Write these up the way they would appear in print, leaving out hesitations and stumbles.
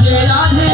রাধে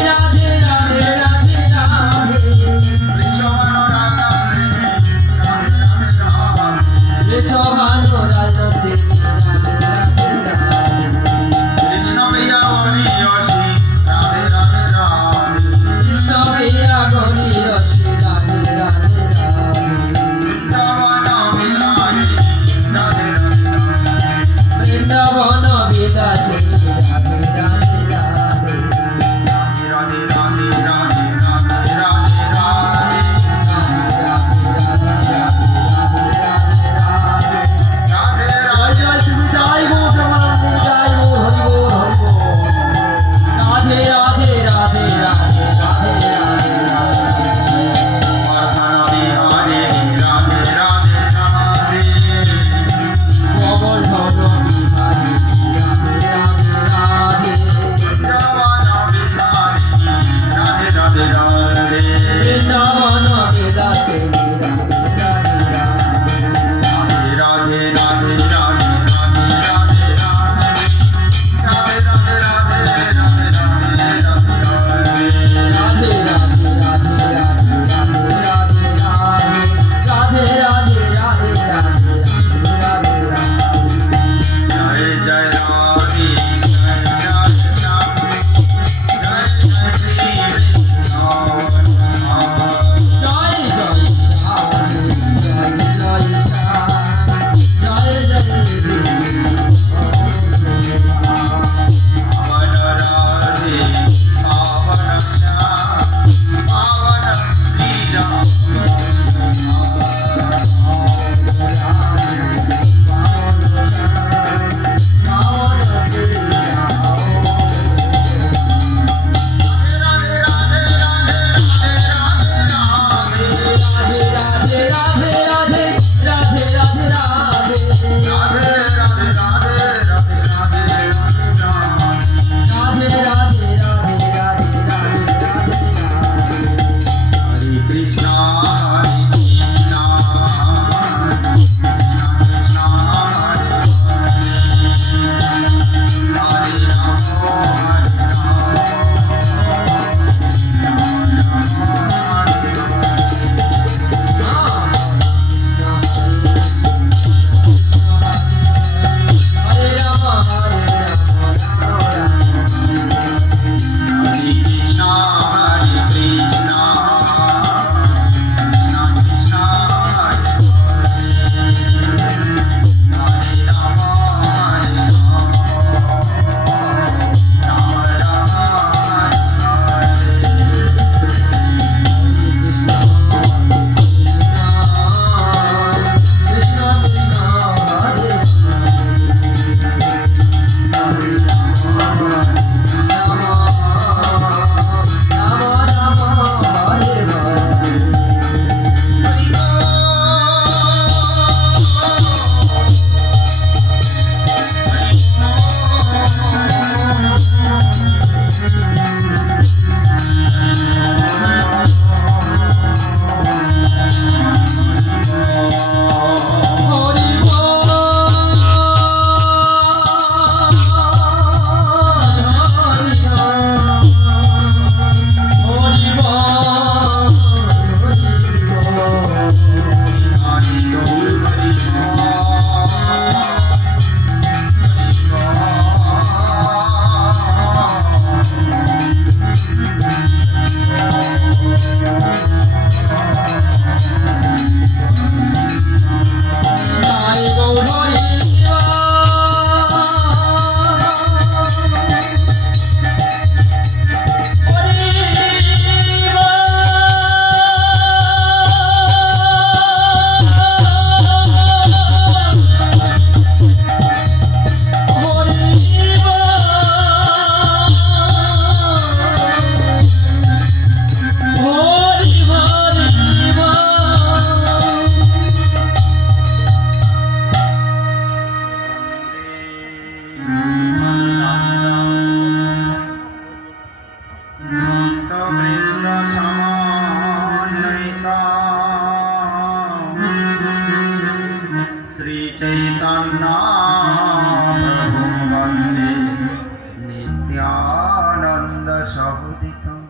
सहोदितं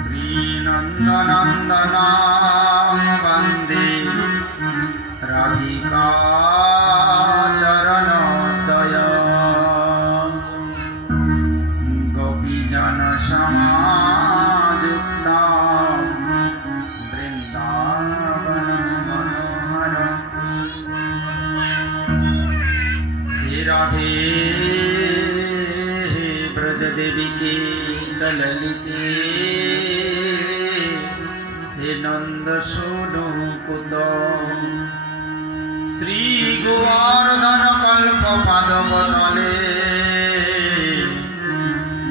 श्रीनन्दनन्दनं वन्दे राधिकाचरणोदयं गोपीजनसमायुक्तं वृन्दावनं मनोहरम्। हे राधे ब्रजदेविके चललिते हे नंद सुनुकुत श्री गोवर्धन कल्प पादपतले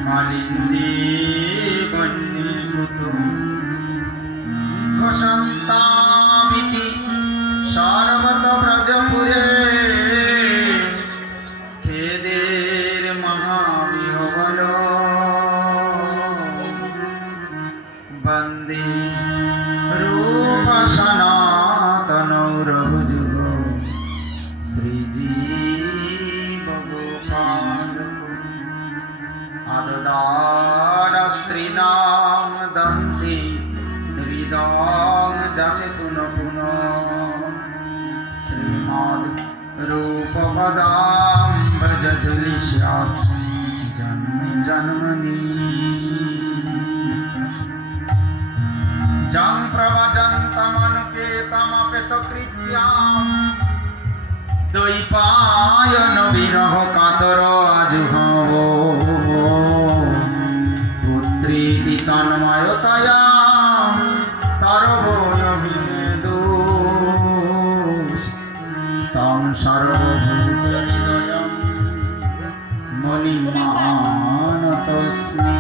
कालिंदी वन्नीभूत वसन्तामिति सर्वत ब्रजपुरे खेदेर महाविहवल वन्दे रूप सनातनौ रघुजुग श्रीजीव गोपालको आददार स्त्रीणां दन्ति हृदयं जाचे पुनः पुनः श्रीमद् रूपपदां भजतुलिस्यात् जन्मे जन्मनि जं प्रभजन्तमनुपेतमपेतकृत्यां द्वैपायन विरह कातर आजुहाव पुत्रीति तन्मयतया तरवोऽयमिनेदु तं सर्वभूतहृदयं मुनिमानतोऽस्मि।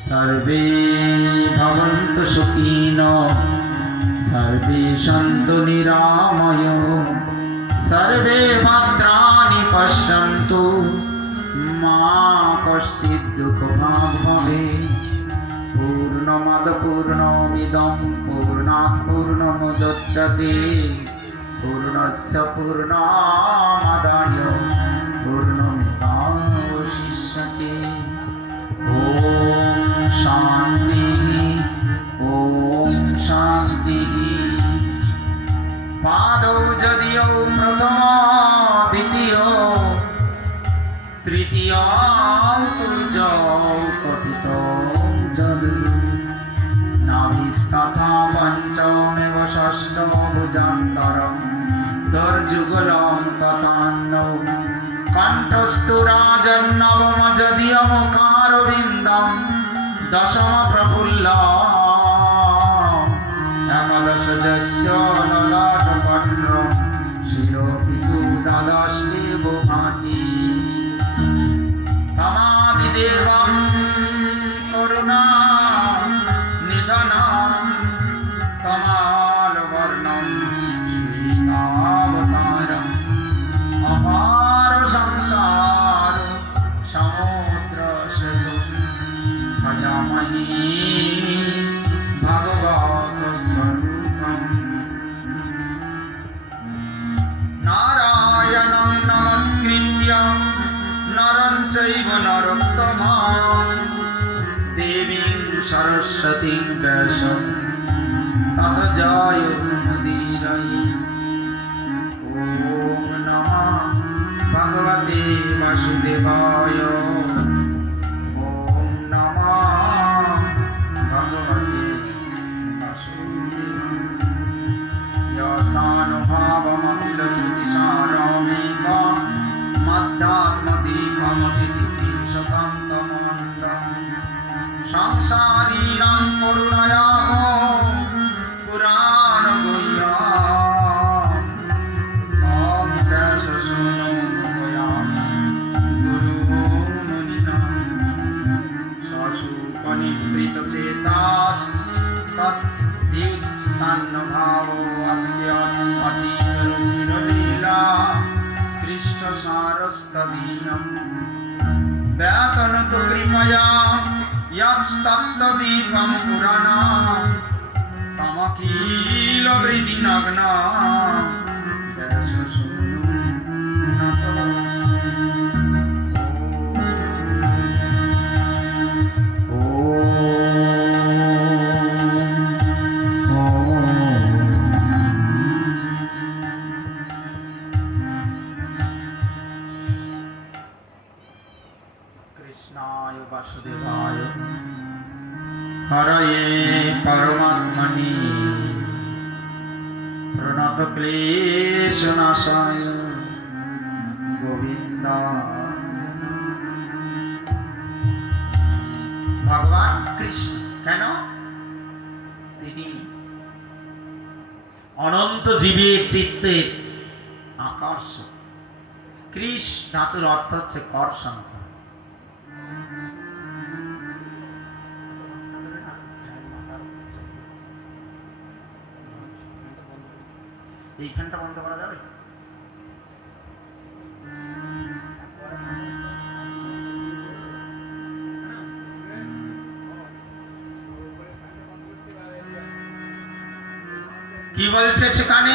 सर्वे भवन्तु सुखिनो सर्वे सन्तु निरामयो सर्वे भद्राणि पश्यन्तु मा कश्चित् दुःखभाग् भवेत्। पूर्णमद पूर्णमिदं पूर्णात् पूर्णमुदच्यते पूर्णस्य पूर्णमादाय पूर्णमेवावशिष्यते। ॐ शान्ति पादौ यदियौ प्रथम द्वितीय तृतीय तुर्यौ कथितौ जलि नाभिस्तथा पञ्चमेव षष्ठं भुजान्तरं तर्जुगलं तथान्नौ कंठस्तु राजन्नवम यदियमुखारविन्दं दशम प्रफुल्लम् एकादशजस्य ललाटपत्रं शिरोपितु द्वादशेव भाति तमादिदेवं करुणानिधनं तमालवर्णं श्वेतावतारम् अपार संसार समुद्र सेतु भजामहि भगवत स्वरूपम्। नारायणं नमस्कृत्य नरं चैव नरोत्तमं देवीं सरस्वतीं व्यासं ततो जयमुदीरये। भगवते वासुदेवाय ओम नमः भगवते वासुदेवाय। यशानुभावमखिल श्रुतिसारमेकं मध्यात्मदीपमतिशतं तमोऽनन्दं संसारिणां करुणयाः पुराणगुह्यम् ॐ व्याससूनो परिवृतचेतास् तद्युत्स्थानभावो अत्यचिरलीला कृष्णसारस्तदीयं व्यातनतु कृपया यत्स्तप्तदीपं पुराणं तमखिलवृजिनग्नं পরমাত্মনি প্রণত ক্লেশ নাশায় গোবিন্দ। ভগবান কৃষ্ণ কেন? তিনি অনন্ত জীবের চিত্তের আকর্ষণ। কৃষ ধাতুর অর্থ হচ্ছে কর্ষণ। এইখানটা বন্ধ করা যাবে? কি বলছে সেখানে?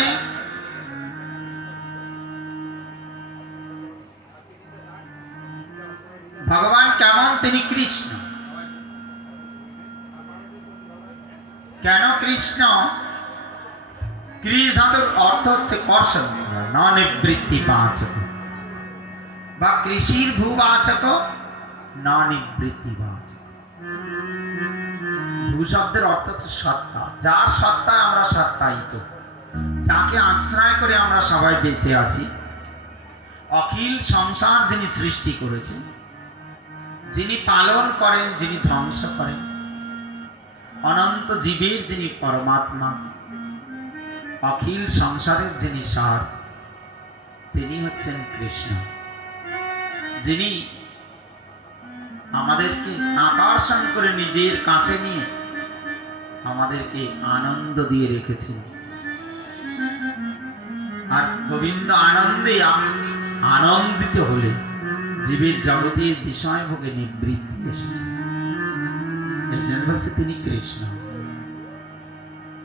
ভগবান কেমন? তিনি কৃষ্ণ। কেন কৃষ্ণ? কৃষ ধাতুর অর্থ হচ্ছে কর্ষণ, নিবৃত্তি বাচক বা কৃষির ভূবাচক নিবৃত্তি বাচক। ভূ শব্দের অর্থ হচ্ছে সত্তা, যার সত্তায় আমরা সত্তায়িত, যাকে আশ্রয় করে আমরা সবাই বেঁচে আছি। অখিল সংসার যিনি সৃষ্টি করেছেন, যিনি পালন করেন, যিনি ধ্বংস করেন, অনন্ত জীবের যিনি পরমাত্মা, অখিল সংসারের যিনি সার, তিনি হচ্ছেন কৃষ্ণ। যিনি আমাদেরকে আকর্ষণ করে নিজের কাছে নিয়ে আমাদেরকে আনন্দ দিয়ে রেখেছেন। আর গোবিন্দ আনন্দে আনন্দিত হলে জীবের জগতের বিষয় ভোগে নিবৃত্তি এসেছে। এই জন্য বলছে তিনি কৃষ্ণ,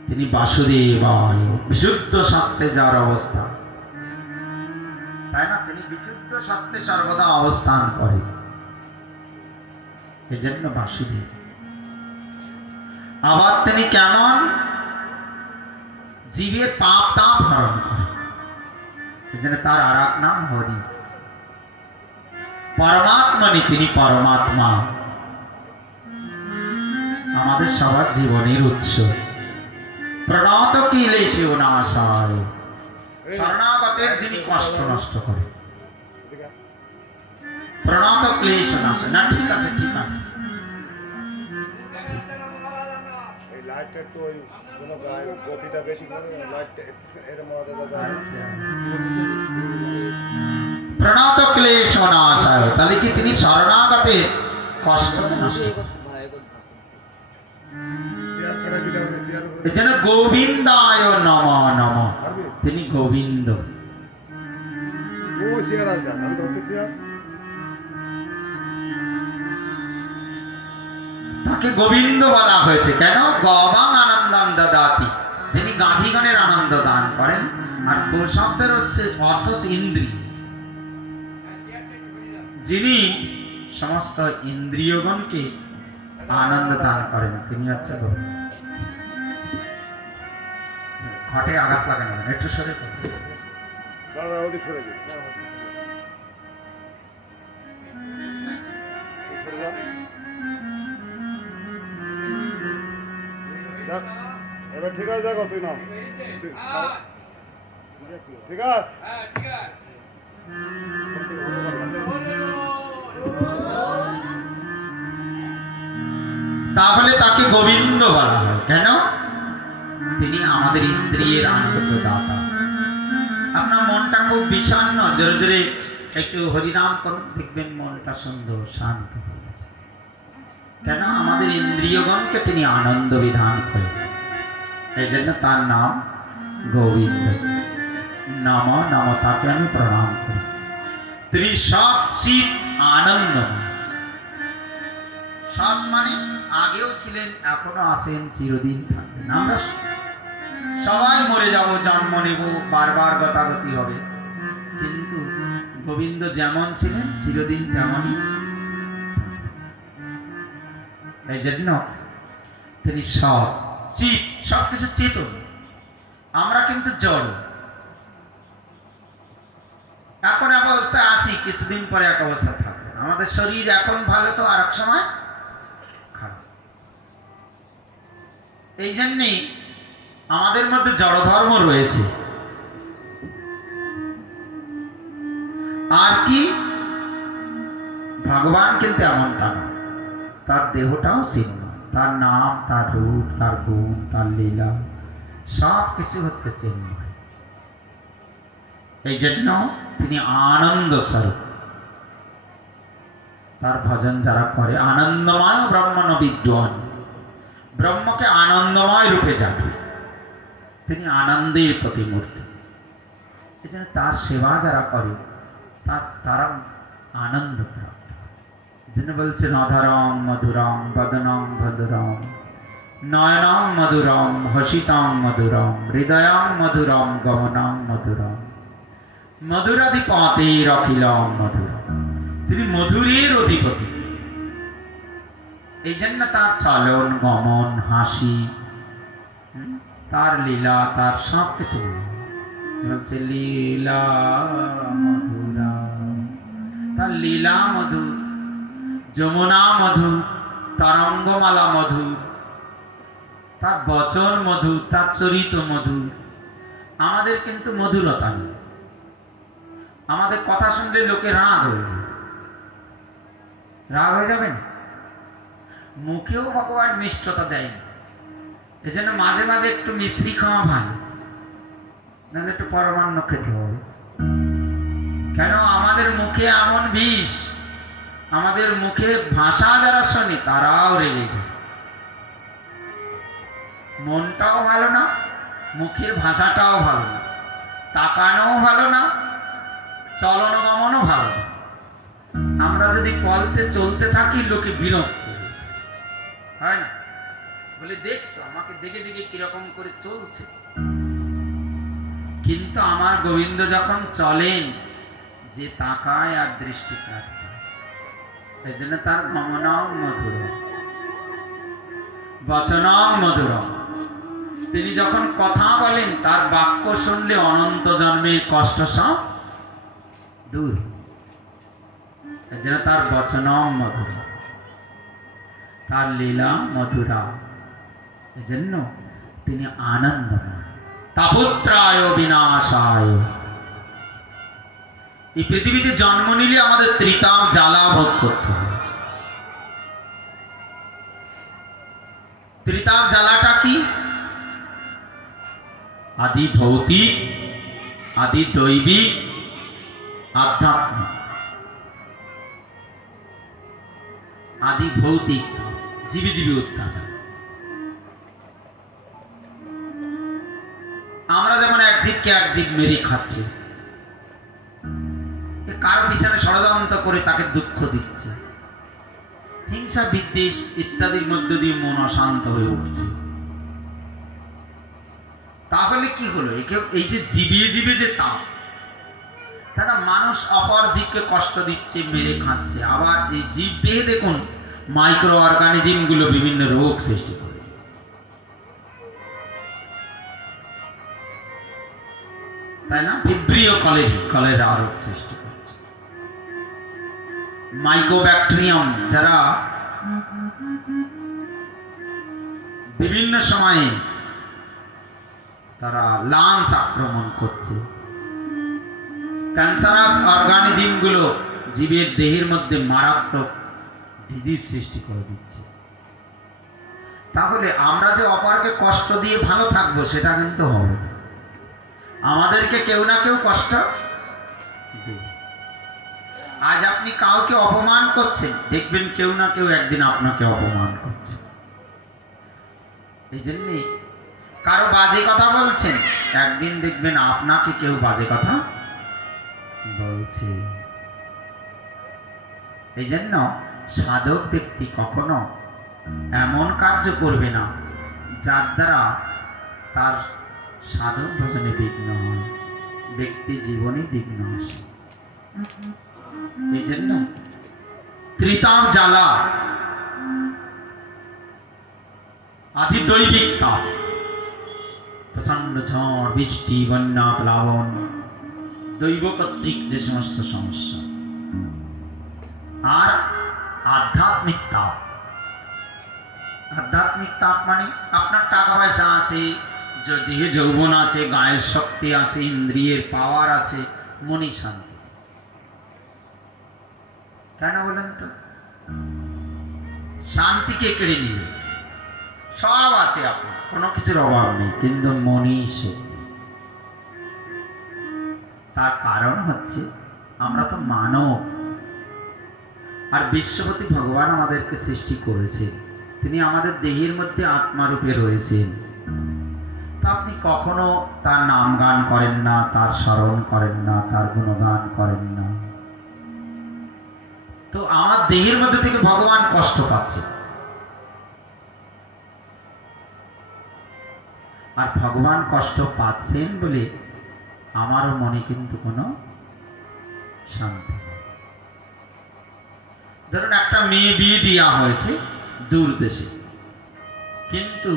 তিনি বাসুদেবায়, বিশুদ্ধ সত্ত্বে যার অবস্থা, তাই না? তিনি বিশুদ্ধ সত্ত্বে সর্বদা অবস্থান করে, এই জন্য বাসুদেব। আবার তিনি কেমন? জীবের পাপ তাপ হরণ করে, এই জন্য তার আর এক নাম হরি। পরমাত্মনি, তিনি পরমাত্মা, আমাদের সবার জীবনের উৎস। প্রণত ক্লেশে নাশায়, শরণাগতের যিনি কষ্ট নষ্ট করে। প্রণত ক্লেশ নাশায়। না, ঠিক আছে, ঠিক আছে। প্রণত ক্লেশ নাশায়, তাহলে কি তিনি শরণাগতের কষ্ট নষ্ট করে। এজন্য গোবিন্দায় নমঃ নমঃ, তিনি গোবিন্দ। তাকে গোবিন্দ বলা হয়েছে কেন? গবাং আনন্দং দদাতি, যিনি গাভীগণের আনন্দ দান করেন। আর গো শব্দের অর্থ হচ্ছে ইন্দ্রিয়, যিনি সমস্ত ইন্দ্রিয়গণকে আনন্দ দান করেন, তিনি হচ্ছে গোবিন্দ। ঘটে আঘাত লাগানো, একটু সরে এবার ঠিক আছে, দেখো তুই নাম ঠিক আছে। তাহলে তাকে গোবিন্দ বলা হয় কেন? তিনি আমাদের ইন্দ্রিয়ের আনন্দ দাতা। আপনার মনটা খুব বিষণ্ণ, জোরে জোরে একটু হরিনাম করুন, দেখবেন মনটা সুন্দর শান্ত হয়ে গেছে। কেন? আমাদের ইন্দ্রিয়গণকে তিনি আনন্দ বিধান করেন, এই জন্য তার নাম গোবিন্দ। নম নম, তাকে আমি প্রণাম করি। তিনি সৎ চিৎ আনন্দ। সৎ মানে আগেও ছিলেন, এখনো আছেন, চিরদিন থাকবেন। আমরা সবাই মরে যাব, জন্ম নেব, বারবার গতাগতি হবে, কিন্তু গোবিন্দ যেমন ছিলেন চিরদিন তেমনই। এই জন্য তিনি সৎ চিৎ, সবকিছু চেতন। আমরা কিন্তু জড়, এখন এক অবস্থায় আসি, কিছুদিন পরে এক অবস্থা থাকবে। আমাদের শরীর এখন ভালো তো আর এক সময় খারাপ। এই জন্যেই আমাদের মধ্যে জড়ধর্ম রয়েছে। আর কি ভগবান কিন্তু এমনটা না, তার দেহটাও চিন্ময়, তার নাম, তার রূপ, তার গুণ, তার লীলা সব কিছু হচ্ছে চিন্ময়। এই জন্য তিনি আনন্দ স্বরূপ। তার ভজন যারা করে, আনন্দময় ব্রহ্মণ বিদ্বান, ব্রহ্মকে আনন্দময় রূপে জানে, তিনি আনন্দের প্রতিমূর্তি। এই জন্য তার সেবা যারা করে তারা আনন্দ প্রাপ্ত। এই জন্য বলছেন অধরং মধুরং বদনং ভদুরং নয়নং মধুরং হসিতং মধুরং হৃদয়ং মধুরং গমনং মধুরং মধুরাধিপতির অখিলং মধুরং। তিনি মধুরের অধিপতি। এই জন্য তার চলন গমন হাসি, তার লীলা, তার সব কিছু বলছে লীলা মধুরা। তার লীলা মধুর, যমুনা মধুর, তরঙ্গমালা মধুর, তার বচন মধুর, তার চরিত মধুর। আমাদের কিন্তু মধুরতা নেই। আমাদের কথা শুনলে লোকে রাগ হয়ে যাবে। রাগ হয়ে যাবেন, মুখেও ভগবান মিষ্টতা দেয়। এই জন্য মাঝে মাঝে একটু মিশ্রি খাওয়া ভালো, নাহলে একটু পরমান্ন খেতে হবে। কেন? আমাদের মুখে এমন বিষ, আমাদের মুখে ভাষা যারা শোনে তারাও রেগে যায়। মনটাও ভালো না, মুখের ভাষাটাও ভালো না, তাকানোও ভালো না, চলন গমনও ভালো না। আমরা যদি কলতে চলতে থাকি লোকে বিরক্ত হয় না, বলে দেখছো আমাকে দেখে দেখে কিরকম করে চলছে। কিন্তু আমার গোবিন্দ যখন চলেন, যে তাকায় আর দৃষ্টিপাত করে, এই জন্য তার গমনং মধুর বচনং মধুর। তিনি যখন কথা বলেন, তার বাক্য শুনলে অনন্ত জন্মের কষ্ট সব দূর। এই জন্য তার বচনং মধুর, তার লীলা মধুরা। এই জন্য তিনি আনন্দময়, তাপত্রায় বিনাশায়। এই পৃথিবীতে জন্ম নিলে আমাদের ত্রিতাপ জ্বালা ভোগ করতে হবে। ত্রিতাপ জ্বালাটা কি? আদি ভৌতিক, আদি দৈবিক, আধ্যাত্মিক। আদি ভৌতিক জীবী জীবী অত্যাচার। আমরা যেমন এক জীবকে এক জীব মেরে খাচ্ছি, কারো পিছনে ষড়যন্ত্র করে তাকে দুঃখ দিচ্ছে, হিংসা বিদ্বেষ ইত্যাদির মধ্য দিয়ে মন অশান্ত হয়ে উঠছে। তাহলে কি হলো? এই যে জীবিয়ে জীবে যে তারা মানুষ অপর জীবকে কষ্ট দিচ্ছে, মেরে খাচ্ছে। আবার এই জীব দেহে দেখুন মাইক্রো অর্গানিজম গুলো বিভিন্ন রোগ সৃষ্টি করে। তাই না? ভিব্রিও কলেরা রোগ সৃষ্টি করছে। মাইকোব্যাকটেরিয়াম যারা বিভিন্ন সময়ে তারা লাঞ্চ আক্রমণ করছে, ক্যান্সারাস অর্গানিজম গুলো জীবের দেহের মধ্যে মারাত্মক ডিজিজ সৃষ্টি করে দিচ্ছে। তাহলে আমরা যে অপরকে কষ্ট দিয়ে ভালো থাকবো সেটা কিন্তু হবে না। আমাদেরকে কেউ না কেউ কষ্ট দেবে। আজ আপনি কাউকে অপমান করছেন, দেখবেন কেউ না কেউ একদিন আপনাকে অপমান করছে। এই জন্যই কারো বাজে কথা বলছেন, একদিন দেখবেন আপনাকে কেউ বাজে কথা বলছে। এই জন্য সাধক ব্যক্তি কখনো এমন কার্য করবে না যার দ্বারা তার সাধক ভজনে বিঘ্ন হয়, ব্যক্তি জীবনে বিঘ্ন আসে। এই জন্য ত্রিতাপ জ্বালা, আদি দৈবিক তাপ, প্রচন্ড ঝড় বৃষ্টি বন্যা প্লাবন, দৈব কর্তৃক যে সমস্ত সমস্যা, আর আধ্যাত্মিক তাপ আধ্যাত্মিক তাপ মানে আপনার টাকা পয়সা আছে, দেহে যৌবন আছে, গায়ের শক্তি আছে, ইন্দ্রিয়ের পাওয়ার আছে, মনে শান্তি। কেন বলেন তো? শান্তিকে কেড়ে নিলে সব আছে, আপনার কোনো কিছুর অভাব নেই, কিন্তু মনই শক্তি। তার কারণ হচ্ছে আমরা তো মানব, আর বিশ্বপতি ভগবান আমাদেরকে সৃষ্টি করেছেন, তিনি আমাদের দেহের মধ্যে আত্মারূপে রয়েছেন। তা আপনি কখনো তার নাম গান করেন না, তার স্মরণ করেন না, তার গুণগান করেন না, তো আমার দেহের মধ্যে থেকে ভগবান কষ্ট পাচ্ছে। আর ভগবান কষ্ট পাচ্ছেন বলে আমারও মনে কিন্তু কোনো শান্তি নেই। ধরুন একটা মেয়ে বিয়ে দেওয়া হয়েছে দূর দেশে, কিন্তু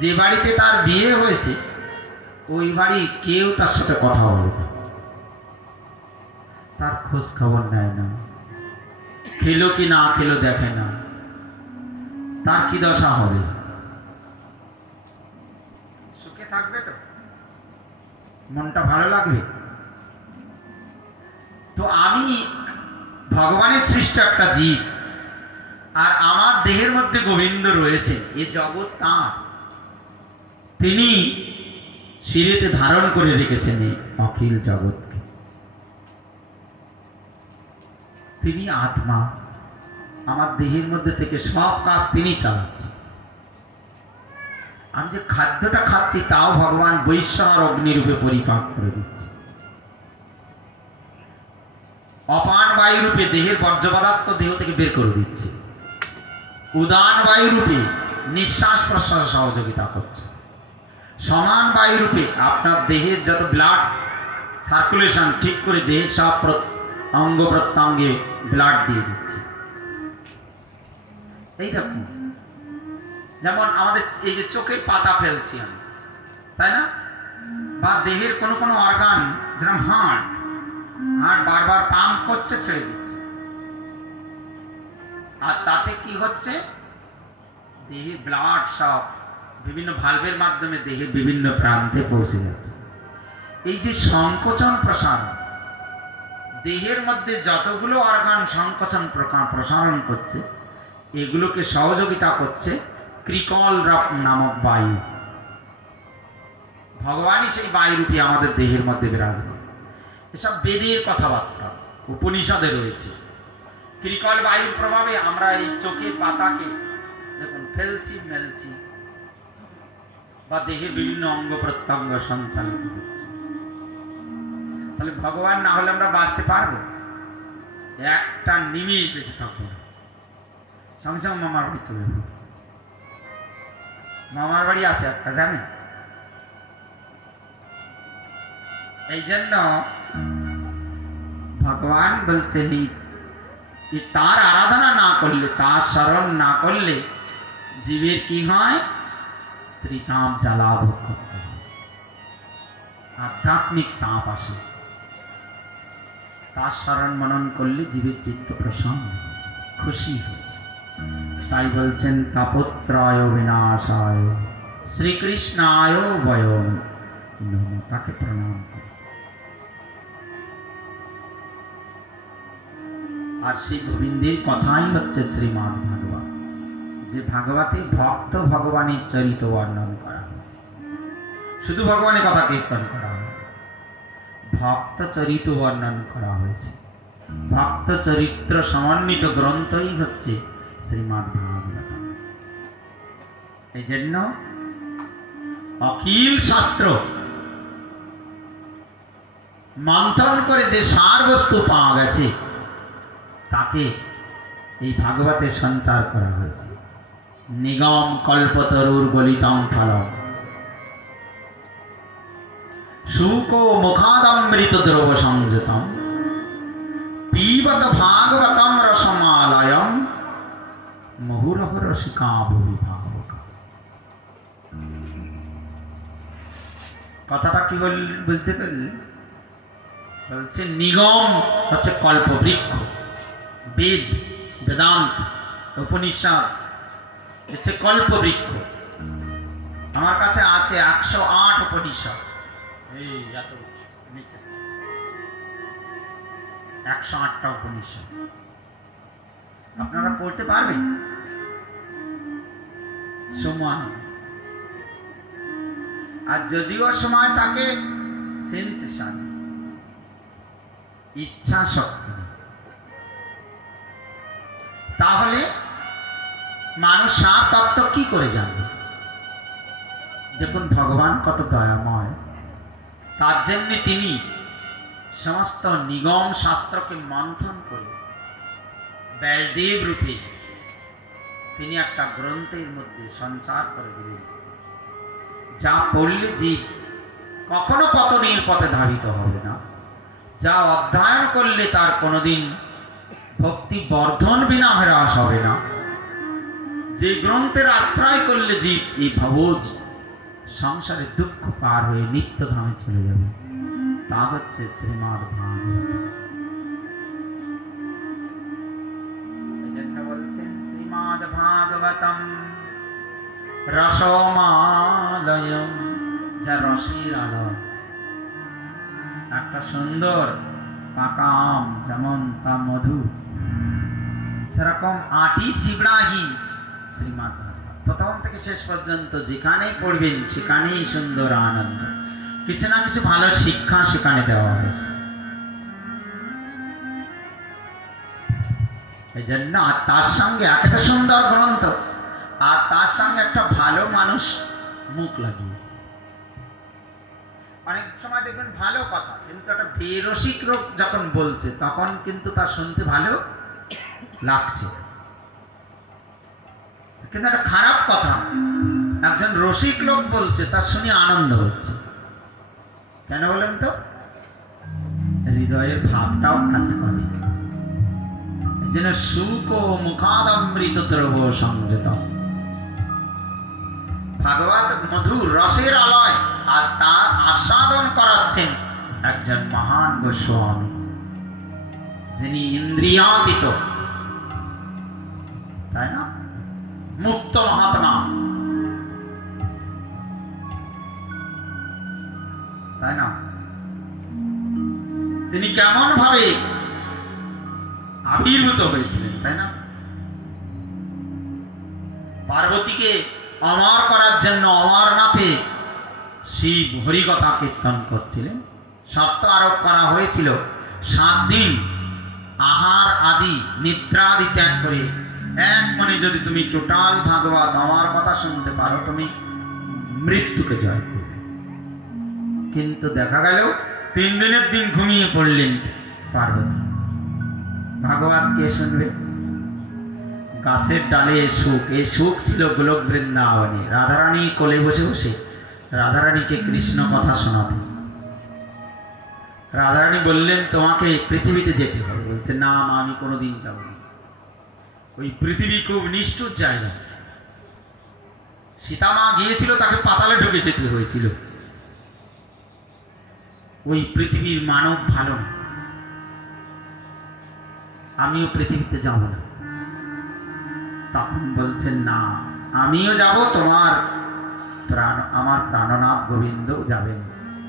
যে বাড়িতে তার বিয়ে হয়েছে ওই বাড়ি কেউ তার সাথে কথা বলে না, তার খোঁজ খবর নেয় না, খেলো কি না খেলো দেখে না, তার কি দশা হবে? সুখে থাকবে তো? মনটা ভালো লাগবে তো? আমি ভগবানের সৃষ্ট একটা জীব, আর আমার দেহের মধ্যে গোবিন্দ রয়েছে, এ জগৎ তাঁর, তিনি শিরেতে ধারণ করে রেখেছেন এই অখিল জগৎকে। তিনি আত্মা, আমার দেহের মধ্যে থেকে সব কাজ তিনি চালাচ্ছেন। আমি যে খাদ্যটা খাচ্ছি তাও ভগবান বৈশ্বর অগ্নিরূপে পরিপাক করে দিচ্ছে। অপান বায়ু রূপে দেহের বর্জ্য পদার্থ দেহ থেকে বের করে দিচ্ছে, উদান বায়ু রূপে নিঃশ্বাস প্রশ্বাস সহযোগিতা করছে, সমান বায়ু রূপে আপনার দেহের যত ব্লাড সার্কুলেশন ঠিক করে দেহের সব অঙ্গ প্রত্যঙ্গে ব্লাড দিয়ে দিচ্ছে। এইরকম যেমন আমাদের এই যে চোখের পাতা ফেলছি আমি, তাই না? বা দেহের কোনো কোনো অর্গান, যেরকম হার্ট বারবার পাম্প করছে, ছেড়ে দিচ্ছে, আর তাতে কি হচ্ছে? দেহে ব্লাড সব বিভিন্ন ভালভের মাধ্যমে দেহের বিভিন্ন প্রান্তে পৌঁছে যাচ্ছে। এই যে সংকোচন প্রসারণ, দেহের মধ্যে যতগুলো অর্গান সংকোচন প্রসারণ করছে, এগুলোকে সহযোগিতা করছে ক্রিকল নামক বায়ু। ভগবানই সেই বায়ুরূপী আমাদের দেহের মধ্যে বিরাজমান। এসব বেদের কথাবার্তা, উপনিষদে রয়েছে। ক্রিকল বায়ুর প্রভাবে আমরা এই চোখের পাতাকে দেখুন ফেলছি, মেলছি, বা দেহের বিভিন্ন অঙ্গ প্রত্যঙ্গ সঞ্চালিত হচ্ছে। তাহলে ভগবান না হলে আমরা বাঁচতে পারবো? একটা নিমিষ বেঁচে থাকবো, সঙ্গে সঙ্গে মামার বাড়ি চলে যাবো। মামার বাড়ি আছে একটা, জানেন? এই জন্য ভগবান বলছেন তার আরাধনা না করলে, তার স্মরণ না করলে জীবের কি হয়? ত্রিতাপ জ্বালা ভোগ করতে হয়, আধ্যাত্মিক তাপ আসে। তার স্মরণ মনন করলে জীবের চিত্ত প্রসন্ন, খুশি হয়। তাই বলছেন তাপত্রয় বিনাশায় শ্রীকৃষ্ণায় বয়ম নমঃ, তাকে প্রণাম করি। আর সেই গোবিন্দের কথাই হচ্ছে শ্রীমদ্ ভাগবত, যে ভাগবতে ভক্ত ভগবানের চরিত্র বর্ণন করা হয়েছে। শুধু ভগবানের কথা কীর্তন করা হয়, ভক্ত চরিত্র বর্ণন করা হয়েছে। ভক্ত চরিত্র সমন্বিত গ্রন্থই হচ্ছে শ্রীমদ্ ভাগবত। এই জন্য অখিল শাস্ত্র মন্থন করে যে সার বস্তু পাওয়া গেছে, তাকে এই ভাগবতে সঞ্চার করা হয়েছে। নিগম কল্পতরুর গলিতং ফলম শুকো মুখাদমৃত দ্রব সংযতম পিবত ভাগবতম রসমালয়ম মুহুরহ রসিকা ভুবি ভাগবত। কথাটা কি বুঝতে পারলেন? বলছে নিগম হচ্ছে কল্পবৃক্ষ, বেদ, বেদান্ত, উপনিষদ, হচ্ছে কল্পবৃক্ষ। আমার কাছে আছে 108 উপনিষদ। এই এত নিচে 108টা উপনিষদ আপনারা পড়তে পারবেন? সময়, আর যদিও সময় থাকে, সেন্সেশন, ইচ্ছা শক্তি, তাহলে মানুষ সার তত্ত্ব কি করে জানবে? দেখুন ভগবান কত দয়াময়, তার জন্য তিনি সমস্ত নিগম শাস্ত্রকে মন্থন করে ব্যাসদেব রূপে তিনি একটা গ্রন্থের মধ্যে সঞ্চার করে দিলেন, যা পড়লে জীব কখনো পতনের পথে ধাবিত হবে না, যা অধ্যয়ন করলে তার কোনোদিন ভক্তি বর্ধন বিনা হ্রাস হবে না, যে গ্রন্থের আশ্রয় করলে জীব এই ভবজ সংসারে দুঃখ পার হয়ে নিত্য ধামে চলে যাবে, তা হচ্ছে শ্রীমদ্ ভাগবত। এজন্য বলছেন শ্রীমদ্ ভাগবতম রসমালয়ম, যা রসের আলয়। একটা সুন্দর পাকা আম যেমন তা মধু, সেরকম আটি চিবড়াহীন শ্রীমদ্ ভাগবত। প্রথম থেকে শেষ পর্যন্ত যেখানেই পড়বেন সেখানেই সুন্দর আনন্দ, কিছু না কিছু ভালো শিক্ষা সেখানে দেওয়া হয়েছে। এই জন্য আর তার সঙ্গে একটা সুন্দর গ্রন্থ, আর তার সঙ্গে একটা ভালো মানুষ মুখ লাগিয়েছে। অনেক সময় দেখবেন ভালো কথা, কিন্তু একটা বেরসিক লোক যখন বলছে তখন কিন্তু তার শুনতে ভালো লাগছে, কিন্তু একটা খারাপ কথা একজন রসিক লোক বলছে তার শুনে আনন্দ হচ্ছে। কেন বলেন তো? হৃদয়ের ভাবটাও কাজ করে। এই জন্য সুখ ও মুখাদমৃত দ্রব সংযত, ভাগবত মধুর রসের আলয়, আর তার আস্বাদন করাচ্ছেন একজন মহান গোস্বামী, যিনি ইন্দ্রিয়াতীত, তাই না? মুক্ত মহাত্মা, তাই না? তিনি কেমন ভাবে আবির্ভূত হয়েছিলেন, তাই না? পার্বতীকে অমর করার জন্য অমরনাথে শিব হরিকথা কীর্তন করছিলেন। শর্ত আরোপ করা হয়েছিল 7 দিন আহার আদি নিদ্রা আদি ত্যাগ করে এক মনে যদি তুমি টোটাল ভাগবত আমার কথা শুনতে পারো, তুমি মৃত্যুকে জয় করবে। কিন্তু দেখা গেল 3 দিনের দিন ঘুমিয়ে পড়লেন পার্বতী। ভাগবত কে শুনবে? গাছের ডালে সুখ, এই সুখ ছিল গোলক বৃন্দাবনে। রাধারানী কোলে বসে বসে রাধারানীকে কৃষ্ণ কথা শোনাতেন। রাধারানী বললেন তোমাকে পৃথিবীতে যেতে হবে। বলছে না মা, আমি কোনোদিন যাব না। ওই পৃথিবী খুব নিষ্ঠুর জায়গা। সীতা মা গিয়েছিল, তাকে পাতালে ঢুকে যেতে হয়েছিল। ওই পৃথিবীর মানব ভালো না, আমিও পৃথিবীতে যাব না। তখন বলছেন না, আমিও যাব, তোমার প্রাণ, আমার প্রাণনাথ গোবিন্দ যাবেন।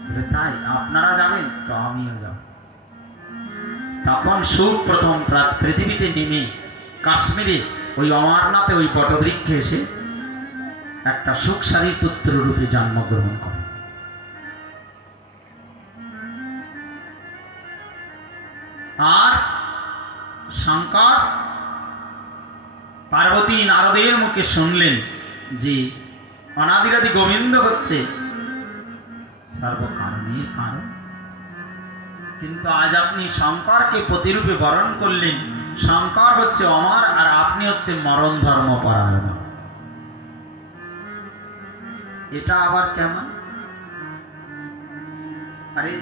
বলে তাই আপনারা যাবেন তো আমিও যাব। তখন সুখ প্রথম পৃথিবীতে নেমে কাশ্মীরে ওই অমরনাথে ওই বটবৃক্ষে এসে একটা সুখসারীর পুত্র রূপে জন্মগ্রহণ করে। আর শঙ্কর পার্বতী নারদের মুখে শুনলেন যে অনাদিরাদি গোবিন্দ হচ্ছে সর্বকারণের কারণ। কিন্তু আজ আপনি শঙ্করকে প্রতিরূপে বরণ করলেন। শঙ্কর হচ্ছে অমর, আর আপনি হচ্ছে মরণ ধর্ম পরায়ণ। এটা আবার কেমন? আরে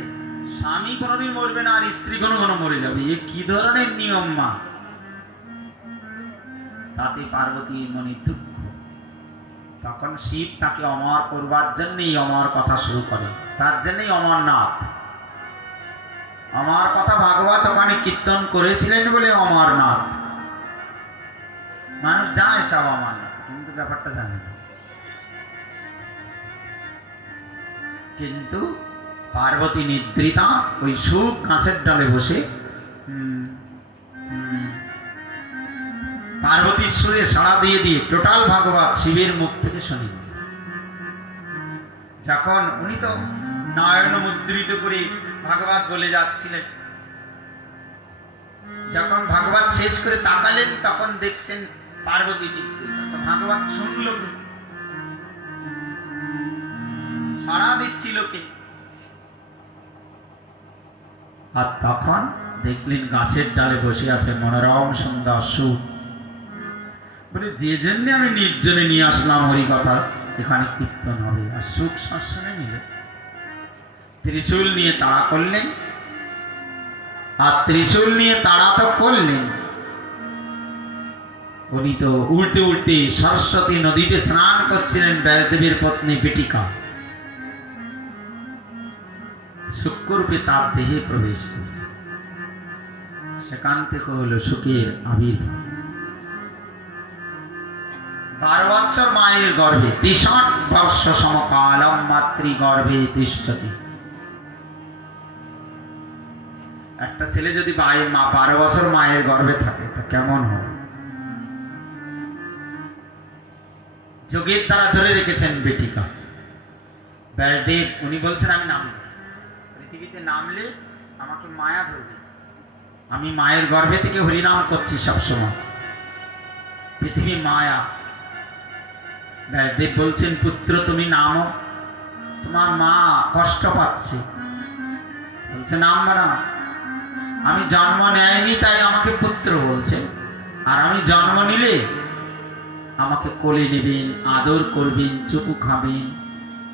স্বামী কোনোদিন মরবে না, আর স্ত্রী কোনো কোনো মরে যাবে, এ কি ধরনের নিয়ম মা? তাতে পার্বতীর মনে দুঃখ। তখন শিব তাকে অমর করবার জন্যই অমর কথা শুরু করে। তার জন্যই অমরনাথ। আমার কথা ভাগবত ওখানে কীর্তন করেছিলেন বলে অমরনাথ। মানুষ যায় সব অমরনাথ, কিন্তু ব্যাপারটা জানে না। কিন্তু পার্বতী নিদ্রিতা ওই সুখ গাছের ডালে বসে পার্বতীর সুরে সাড়া দিয়ে দিয়ে টোটাল ভাগবত শিবের মুখ থেকে শুনি। যখন উনি তো নয়ন মুদ্রিত করে ভাগবত বলে যাচ্ছিলেন, যখন ভাগবত শেষ করে তাকালেন তখন দেখছেন পার্বতী নিদ্রিতা। তো ভাগবত শুনল কি, সাড়া দিচ্ছিল কে? আর তখন দেখলেন গাছের ডালে বসে আছে মনোরম সুন্দর সুখ। বলে যে জন্য আমি নির্জনে নিয়ে আসলাম হরিকথা, এখানে কীর্তন হবে আর সুখ শাসনে নিলে ত্রিশূল নিয়ে তাড়া করলেন। আর ত্রিশূল নিয়ে তাড়া তো করলেন, উনি তো উল্টে উল্টে সরস্বতী নদীতে স্নান করছিলেন ব্যাসদেবের পত্নী বেটিকা। শুক্ররূপে তার দেহে প্রবেশ করল, সেখান থেকে হলো সুখের আবির্ভাব। 12 বৎসর মায়ের গর্ভে 63 বর্ষ সমকালম মাতৃগর্ভে তিষ্ঠতি। একটা ছেলে যদি 12 বছর মায়ের গর্ভে থাকে তা কেমন হবে? যোগের দ্বারা ধরে রেখেছেন বেটিকা। ব্যাসদেব উনি বলছেন আমি নামব, পৃথিবীতে নামলে আমাকে মায়া ধরবে। আমি মায়ের গর্ভে থেকে হরিনাম করছি সবসময়, পৃথিবী মায়া। ব্যাসদেব বলছেন পুত্র তুমি নামো, তোমার মা কষ্ট পাচ্ছে। বলছে নামব না, আমি জন্ম নেয়নি তাই আমাকে পুত্র বলছে, আর আমি জন্ম নিলে আমাকে কোলে নেবেন, আদর করবেন, চুপু খাবেন,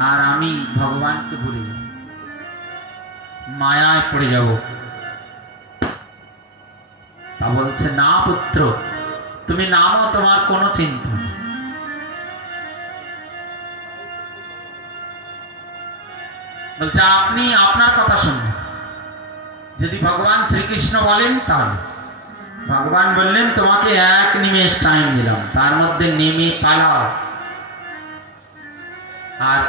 আর আমি ভগবানকে ভুলে যাব, মায়ায় পড়ে যাব। তা বলছে না পুত্র তুমি নামো, তোমার কোনো চিন্তা নেই। বলছে আপনি আপনার কথা শুনুন, যদি ভগবান শ্রীকৃষ্ণ বলেন তাহলে। ভগবান বললেন তোমাকে 1 নিমেষ টাইম দিলাম, তার মধ্যে নেমে পালাও। আর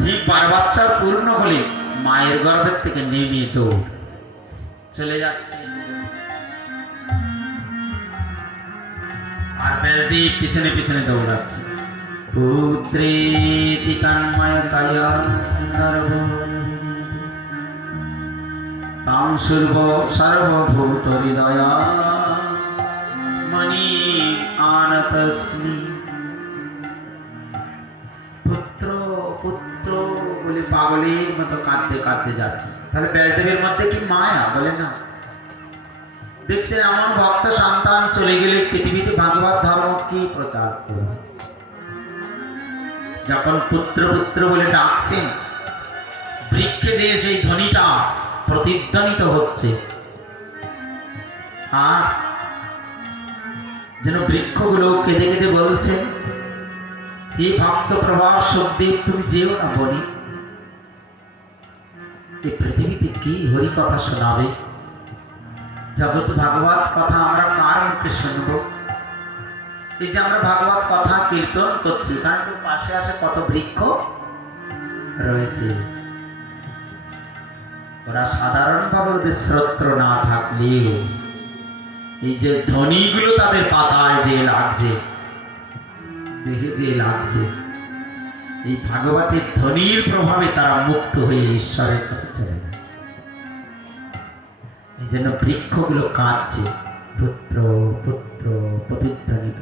ঠিক 12 বৎসর পূর্ণ হলে মায়ের গর্ভের থেকে নেমে দৌড় চলে যাচ্ছে। আর ব্যাসদেব পিছনে পিছনে দৌড়াচ্ছে। পুত্রেতি তন্ময়তয়া তাং সর্বভূত হৃদয়া মণি আনতস্মি। পুত্র পুত্র বলে পাগলের মতো কাঁদতে কাঁদতে যাচ্ছে। তাহলে ব্যাসদেবের মধ্যে কি মায়া? বলে না। দেখছেন এমন ভক্ত সন্তান চলে গেলে পৃথিবীতে ভাগবত ধর্ম কি প্রচার করবে? যখন পুত্র পুত্র বলে ডাকছেন, বৃক্ষে যে সেই ধ্বনিটা প্রতিধ্বনিত হচ্ছে, আর যেন বৃক্ষগুলো কেঁদে কেঁদে বলছেন এই ভক্ত প্রভাব সুখদেব তুমি যেও না বনি, এই পৃথিবীতে কি হরি কথা শোনাবে? জগৎ ভাগবত কথা আমরা কার মুখে শুনব? এই যে আমরা ভাগবত কথা কীর্তন করছি, কারণ পাশে আসে কত বৃক্ষ রয়েছে, ওরা সাধারণভাবে ওদের শ্রোত্র না থাকলেও এই যে ধ্বনিগুলো তাদের পাতায় যে লাগছে, দেহে যে লাগছে, এই ভাগবতের ধ্বনির প্রভাবে তারা মুক্ত হয়ে ঈশ্বরের কাছে চলে যায়। এই জন্য বৃক্ষগুলো কাঁদছে, পুত্র পুত্র প্রতিধ্বনিত,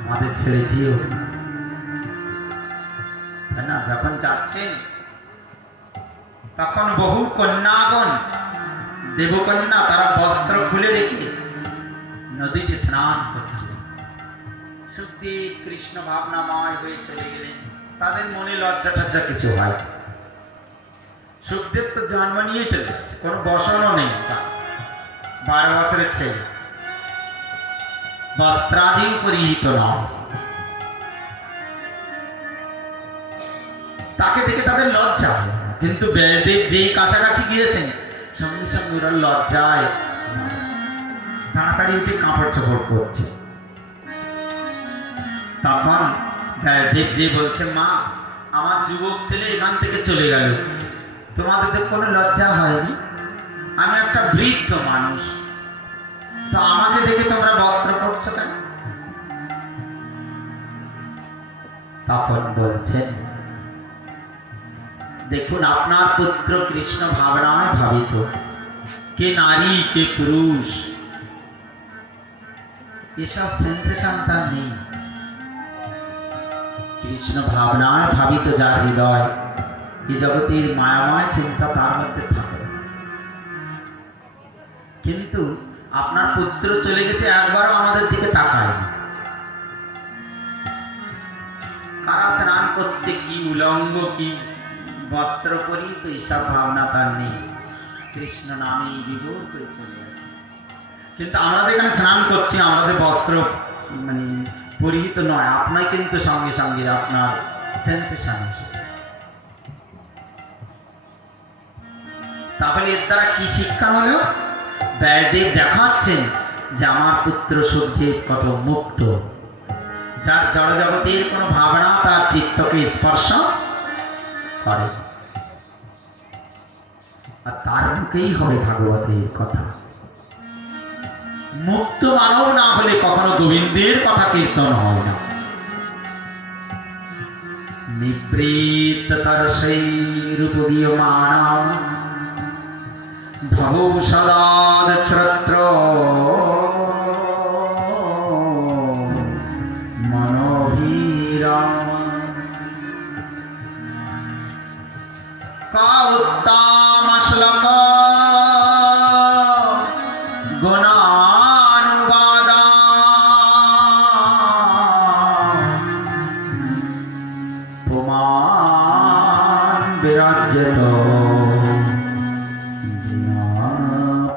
আমাদের ছেড়ে যেও না। তাই না? যখন যাচ্ছেন তখন বহু কন্যাগণ, দেবকন্যা, তারা বস্ত্র খুলে রেখে নদীতে স্নান করছে। সুখদেব কৃষ্ণ ভাবনাময় হয়ে চলে গেলেন, তাদের মনে লজ্জা টজ্জা কিছু হয়। সুখদেব তো জন্ম নিয়ে চলে যাচ্ছে, কোনো বসনও নেই, 12 বছরের ছেলে, বস্ত্রাধীন পরিহিত নয়। তাকে দেখে তাদের লজ্জা, কিন্তু ব্যাসদেব যেই কাছাকাছি গিয়েছেন সঙ্গে সঙ্গে ওরা লজ্জায় তাড়াতাড়ি উঠে কাপড় চোপড় করছে। তখন ব্যাসদেব যে বলছে, মা আমার যুবক ছেলে এখান থেকে চলে গেল, তোমাদের তো কোনো লজ্জা হয়নি? আমি একটা বৃদ্ধ মানুষ, তো আমাকে দেখে তোমরা বস্ত্র পরছো কেন? তখন বলছেন, দেখুন আপনার পুত্র কৃষ্ণ ভাবনায় ভাবিত, কে নারী কে পুরুষ এসব সেন্সেশন তার নেই। কৃষ্ণ ভাবনায় ভাবিত যার হৃদয়, এই জগতের মায়াময় চিন্তা তার মধ্যে থাকে। কিন্তু আপনার পুত্র চলে গেছে, একবারও আমাদের দিকে তাকায়নি। কারা স্নান করছে, কি উলঙ্গ, কি বস্ত্র পরিহিত, এইসব ভাবনা তার নেই। কৃষ্ণ নামে বিভোর করে চলে গেছে। কিন্তু আমরা যেখানে স্নান করছি, আমরা যে বস্ত্র পরিহিত নয়, আপনার কিন্তু সঙ্গে সঙ্গে আপনার সেন্সেশন এসেছে। তাহলে এর দ্বারা কি শিক্ষা হলো? ব্যাসদেব দেখাচ্ছেন যে আমার পুত্র শুদ্ধের কত মুক্ত, যার জড় জগতের কোনো ভাবনা তার চিত্তকে স্পর্শ করে, আর তার মুখেই হবে ভাগবতের কথা। মুক্ত মানব না হলে কখনো গোবিন্দের কথা কীর্তন হয় না। নিবৃত্ত তর্ষৈরূপগীয়মানাং ভবৌ সদাচ্ছ্রত্র মনোভীরাম কা উত্তম শ্লোক গুণানুবাদা পুমান বিরাজ্যত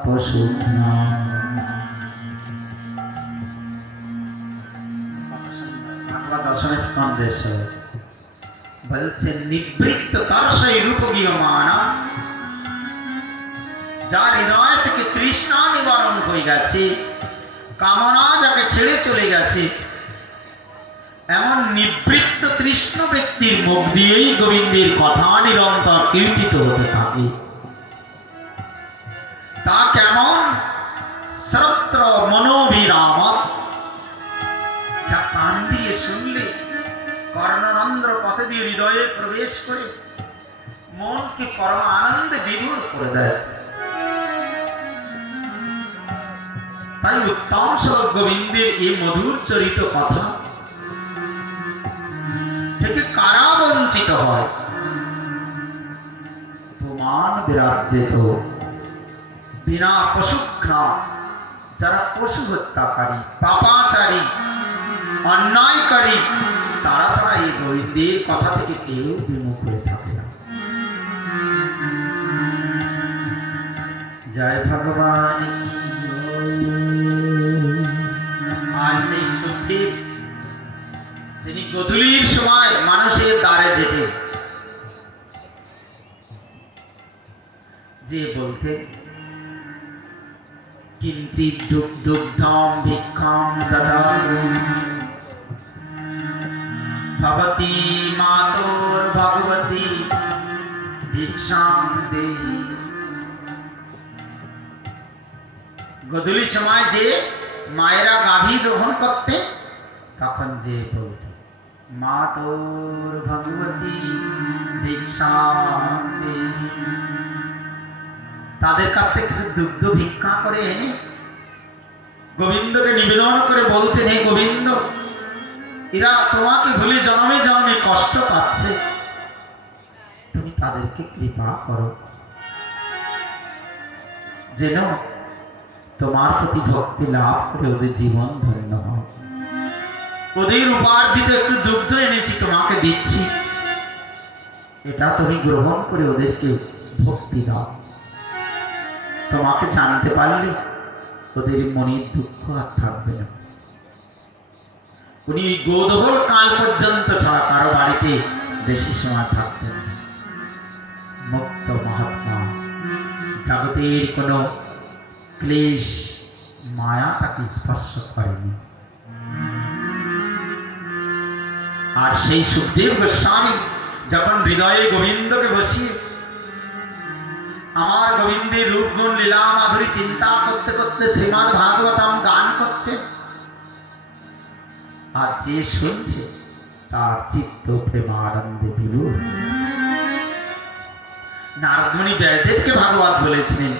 পশুনা। দশম স্কন্ধে বলছেন, নিবৃত্ত তর্ষৈ রূপগীয়মানা, যার হৃদয় থেকে তৃষ্ণা নিবারণ হয়ে গেছে, কামনা যাকে ছেড়ে চলে গেছে, এমন নিবৃত্ত তৃষ্ণ ব্যক্তির মুখ দিয়েই গোবিন্দের কথা নিরন্তর কীর্তিত হতে থাকে। তা কেমন? শ্রোত্র মনোভিরাম, যা কান দিয়ে শুনলে কর্ণরন্ধ্র পথে দিয়ে হৃদয়ে প্রবেশ করে মনকে পরম আনন্দে বিভোর করে দেয়। তাই উত্তম শ্লোক গোবিন্দের এই মধুর চরিত কথা থেকে কারা বঞ্চিত হয়? পুমান বিরাজ্যেত, বিনা পশুঘ্না, যারা পশু হত্যাকারী, পাপাচারী, অন্যায়কারী, তারা ছাড়া এই গোবিন্দের কথা থেকে কেউ বিমুখ হয়ে থাকে না। জয় ভগবান। আজ সেই সুখদেব, তিনি গোধূলির সময় মানুষের দ্বারে যেতেন, যে বলতেন, কিঞ্চিৎ দুগ্ধম ভিক্ষাম দদাতু ভবতি মাতোর ভগবতী ভিক্ষাম দেহি। গোধূলি সময় যে মায়েরা গাভী গ্রহণ করতে, তখন যে বলতে, মাতোর ভগবতী ভিক্ষাম দেহি, তাদের কাছ থেকে দুগ্ধ ভিক্ষা করে এনে গোবিন্দকে নিবেদন করে বলতেন, হে গোবিন্দ, এরা তোমাকে ভুলে জন্মে জন্মে কষ্ট পাচ্ছে, তুমি তাদেরকে কৃপা করো, যেন তোমার প্রতি ভক্তি লাভ করে ওদের জীবন ধন্য হয়। ওদের উপার্জিত একটু দুগ্ধ এনেছি, তোমাকে দিচ্ছি, এটা তুমি গ্রহণ করে ওদেরকে ভক্তি দাও। তোমাকে জানতে পারলে ওদের মনের দুঃখ আর থাকবে না। উনি গোধূল কাল পর্যন্ত ছাড়া কারো বাড়িতে বেশি সময় থাকতেন। মুক্ত মহাত্মা, জগতের কোনো ক্লেশ মায়া তাকে স্পর্শ করেনি। আর সেই সুখদেব গোস্বামী যখন হৃদয়ে গোবিন্দকে বসিয়ে আমার গোবিন্দের রূপ গুণ লীলা মাধুরী চিন্তা করতে করতে শ্রীমদ্ ভাগবতম গান করছে, আর যে শুনছে তার চিত্ত প্রেমানন্দে বিভোর। নারদ মুনি ব্যাসদেবকে ভাগবত বলেছিলেন,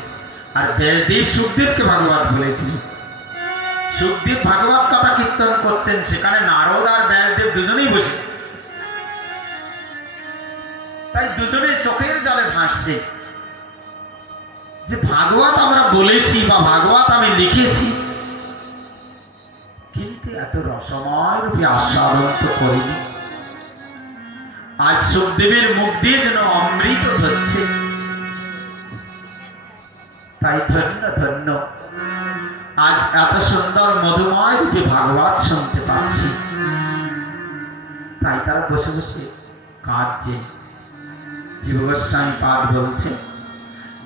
আর ব্যাসদেব সুখদেবকে ভাগবত বলেছিলেন। সুখদেব ভাগবত কথা কীর্তন করছেন, সেখানে নারদ আর ব্যাসদেব দুজনেই বসে, তাই দুজনে চোখের জলে ভাসছে যে ভাগবত আমরা বলেছি বা ভাগবত আমি লিখেছি, কিন্তু এত রসময় রূপে আস্বাদন তো করিনি। আজ সুখদেবের মুখ দিয়ে যেন অমৃত হচ্ছে, তাই ধন্য ধন্য আজ এত সুন্দর মধুময় রূপে ভাগবত শুনতে পাচ্ছি। তাই তারা বসে বসে কাঁদছে। জীব গোস্বামী পাদ বলছে,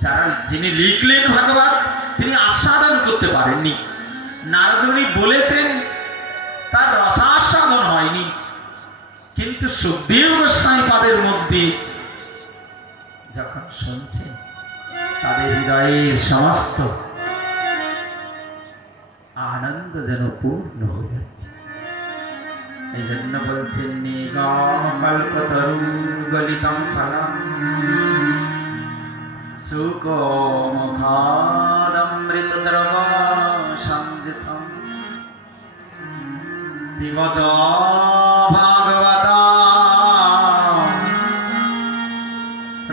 যারা যিনি লিখলেন ভাগবত তিনি আস্বাদন করতে পারেননি। নারদ মুনি বলেছেন, তার রসাস্বাদন হয়নি, কিন্তু সুখদেব গোস্বামী পাদের মধ্যে যখন শুনছে তাদের হৃদয়ের সমস্ত আনন্দ যেন পূর্ণ হয়ে যাচ্ছে। এই জন্য বলছেন, নিগম কল্পতরু গলিতম ফলম সুকোমুখাদমৃত দ্রব সংযুতম পিবত ভাগবতা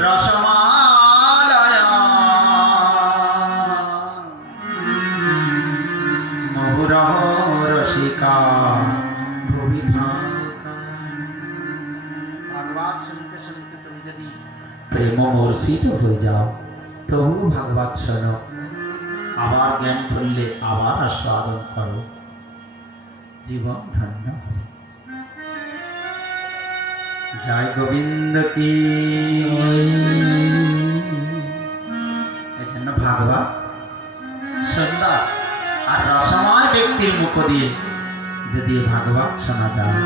রসমালয়া মুহুরহ রসিকা ভুবি ভাবুকা। ভাগবত শুনতে শুনতে তুমি যদি প্রেম মূর্ছিত হয়ে যাও, তবু ভাগবত শোনো, আবার জ্ঞান করলে আবার আস্বাদন করো, জীবন ধন্য হবে। জয় গোবিন্দ কি। এই জন্য ভাগবত সুন্দর আর রসময় ব্যক্তির মুখ দিয়ে যদি ভাগবত শোনা যায়,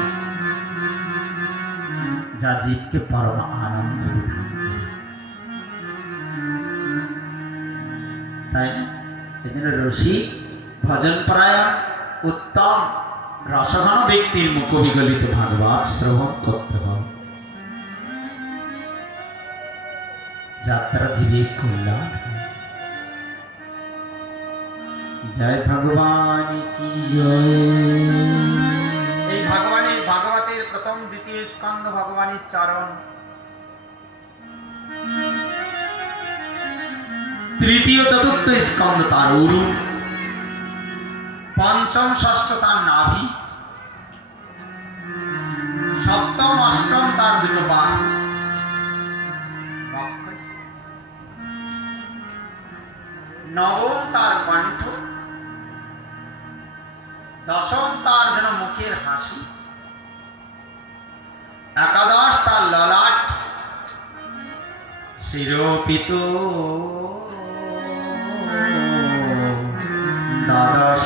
যা জীবকে পরম আনন্দ বিধান। তাই এই জন্য রসিক ভজন পরায়ণ উত্তম রসঘন ব্যক্তির মুখ বিগলিত ভাগবত শ্রবণ করতে হবে, যাত্রা জীবের কল্যাণ। জয় ভগবান কি জয়। এই ভাগবতের প্রথম দ্বিতীয় স্কন্ধ ভগবানের চরণ, তৃতীয় চতুর্থ স্কন্ধ তার উরু, পঞ্চম ষষ্ঠ তার নাভি, সপ্তম অষ্টম তার দুটো বাঘ, নবম তার কণ্ঠ, দশম তার যেন মুখের হাসি, একাদশ তার ললাট, শিরোপিত দ্বাদশ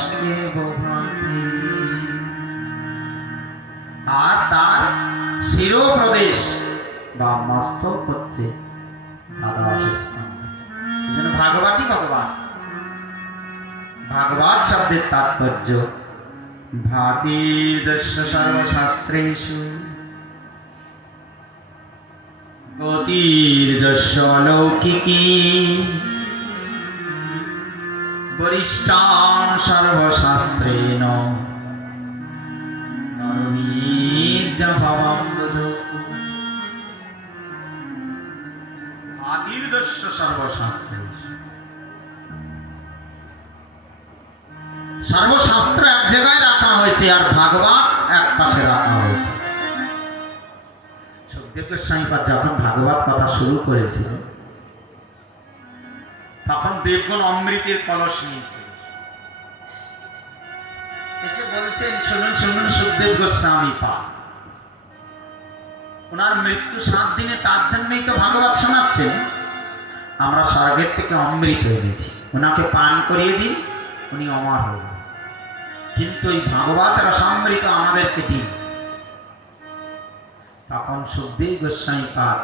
আর তার শিরোপ্রদেশ বা মস্তক হচ্ছে দ্বাদশ স্কন্ধ। যেন ভাগবতী ভগবান। ভাগবত শব্দের তাৎপর্য ভাতি যস্য সর্বশাস্ত্রেষু গতির্যস্য অলৌকিকী বরিষ্টান সর্বশাস্ত্রেণ নরনীর্যভবম বুধো। ভাতির্যস্য সর্বশাস্ত্রেষু, সর্বশাস্ত্র এক জায়গায় রাখা হয়েছে আর ভাগবত এক পাশে রাখা হয়েছে। সুখদেব গোস্বামী পাদ যখন ভাগবত কথা শুরু করেছিল, তখন দেবগণ অমৃতের কলস নিয়ে এসে বলছেন, শুনুন শুনুন সুখদেব গোস্বামী পাদ, ওনার মৃত্যু 7 দিনে, তার জন্যই তো ভাগবত শোনাচ্ছেন। আমরা স্বর্গের থেকে অমৃত এনেছি, ওনাকে পান করিয়ে দিন, উনি অমর হবেন। কিন্তু এই ভাগবত রসামৃত আমাদেরকে দিন। তখন সুখদেব গোস্বামী পাদ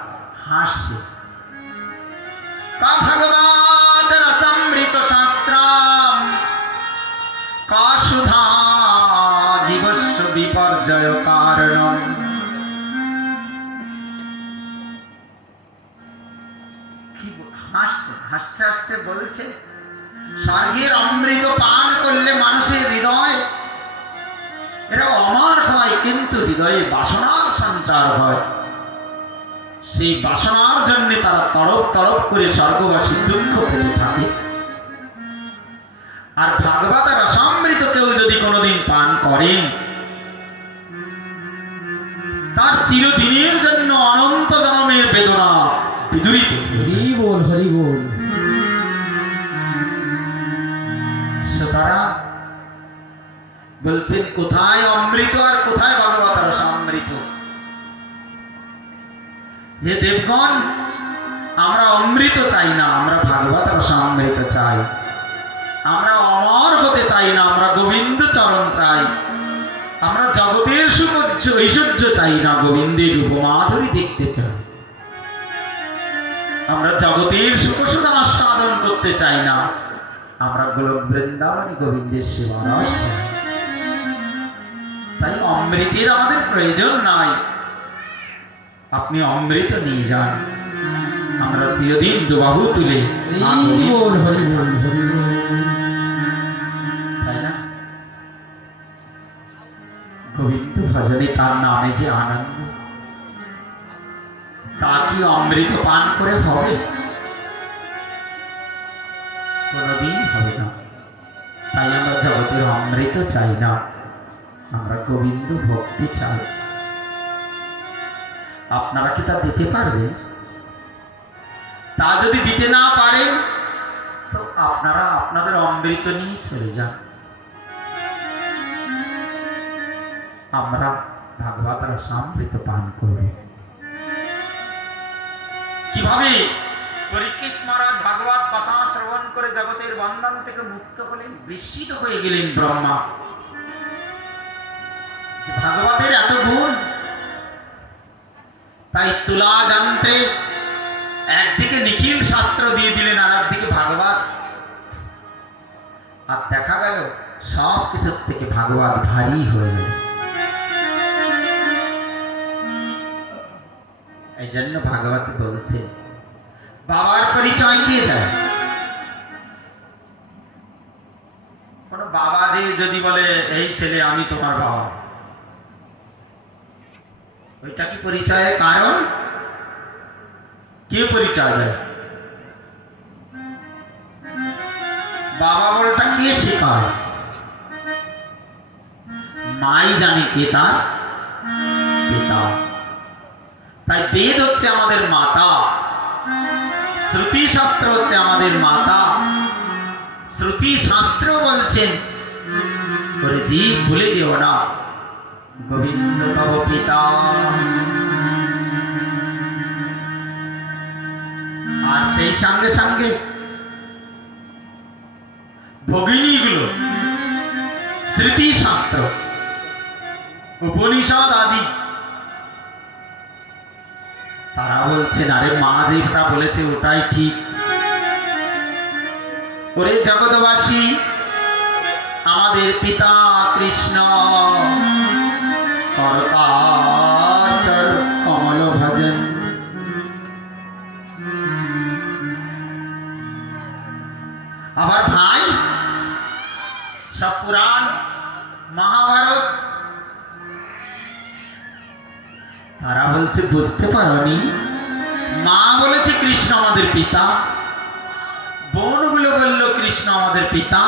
হাসছে। কা ভগবত রসমৃত শাস্ত্রাম কা সুধা জীবস্য বিপর্যয় কারণম। হাসছে, হাসতে হাসতে বলছে, স্বর্গের অমৃত পান করলে মানুষের হৃদয় এরা অমর হয়, কিন্তু হৃদয়ে বাসনার সঞ্চার হয়। সেই বাসনার জন্য তারা তরফ তরফ করে স্বর্গবাসী দুঃখ পেতে থাকে। আর ভাগবত রসামৃত কেউ যদি কোনোদিন পান করেন, তার চিরদিনের জন্য অনন্ত জন্মের বেদনা বিদূরিত। হরি বল, হরি বল। সুতরাং বলছেন, কোথায় অমৃত আর কোথায় ভাগবত রসামৃত? হে দেবগণ, আমরা অমৃত চাই না, আমরা ভাগবত রসামৃত চাই। আমরা অমর হতে চাই না, আমরা গোবিন্দ চরণ চাই। আমরা জগতের সুখ ঐশ্বর্য চাই না, গোবিন্দের রূপমাধুরী দেখতে চাই। আমরা জগতের সুখ সুখ আস্বাদন করতে চাই না, আমরা গোলক বৃন্দাবনী গোবিন্দের সেবা রস চাই। তাই অমৃতের আমাদের প্রয়োজন নাই, আপনি অমৃত নিয়ে যান, আমরা চিরদিন দুবাহু তুলে হরি বল, হরি বল, হরি বল। তাই না? গোবিন্দ ভজনে তার নামে যে আনন্দ, তা কি অমৃত পান করে হবে? কোনদিন হবে না। তাই আমরা জগতের অমৃত চাই না, আমরা গোবিন্দ ভক্তি চাই। আপনারা কি তা দিতে পারবেন? তা যদি দিতে না পারেন, তো আপনারা আপনাদের অমৃত নিয়ে চলে যান। আমরা ভাগবত রসামৃত পান করব। কিভাবে পরীক্ষিত মহারাজ ভাগবত কথা শ্রবণ করে জগতের বন্ধন থেকে মুক্ত হলেন, বিস্মিত হয়ে গেলেন ব্রহ্মা। ভাগবতের এত গুণ, তাই তুলা যন্ত্রে একদিকে নিখিল শাস্ত্র দিয়ে দিলেন, আর একদিকে ভাগবত। আর দেখা গেল সব কিছুর থেকে ভাগবত ভারী হয়ে গেল। এই জন্য ভাগবত বলছে, বাবার পরিচয় কে দেয়? কোন বাবা যে যদি বলে, এই ছেলে আমি তোমার বাবা, ওইটা কি পরিচয়ের কারণ? কে পরিচয় দেয়? বাবা বলটা কে শেখায়? মাই জানে কে তার পিতা। তাই বেদ হচ্ছে আমাদের মাতা, শ্রুতি শাস্ত্র হচ্ছে আমাদের মাতা। শ্রুতি শাস্ত্র বলছেন, ওরে জীব ভুলে যেও না, গোবিন্দ তব পিতা। আর সেই সঙ্গে সঙ্গে ভগিনীগুলো, স্মৃতি শাস্ত্র, উপনিষদ আদি, তারা বলছেন, আরে মা যেটা বলেছে ওটাই ঠিক। ওরে জগৎবাসী, আমাদের পিতা কৃষ্ণ করতাচর কমল ভজন। আবার ভাই, সব পুরাণ মহাভারত, তারা বলছে বুঝতে পারোনি, মা বলেছে কৃষ্ণ আমাদের পিতা, বোনগুলো বলল কৃষ্ণ আমাদের পিতা,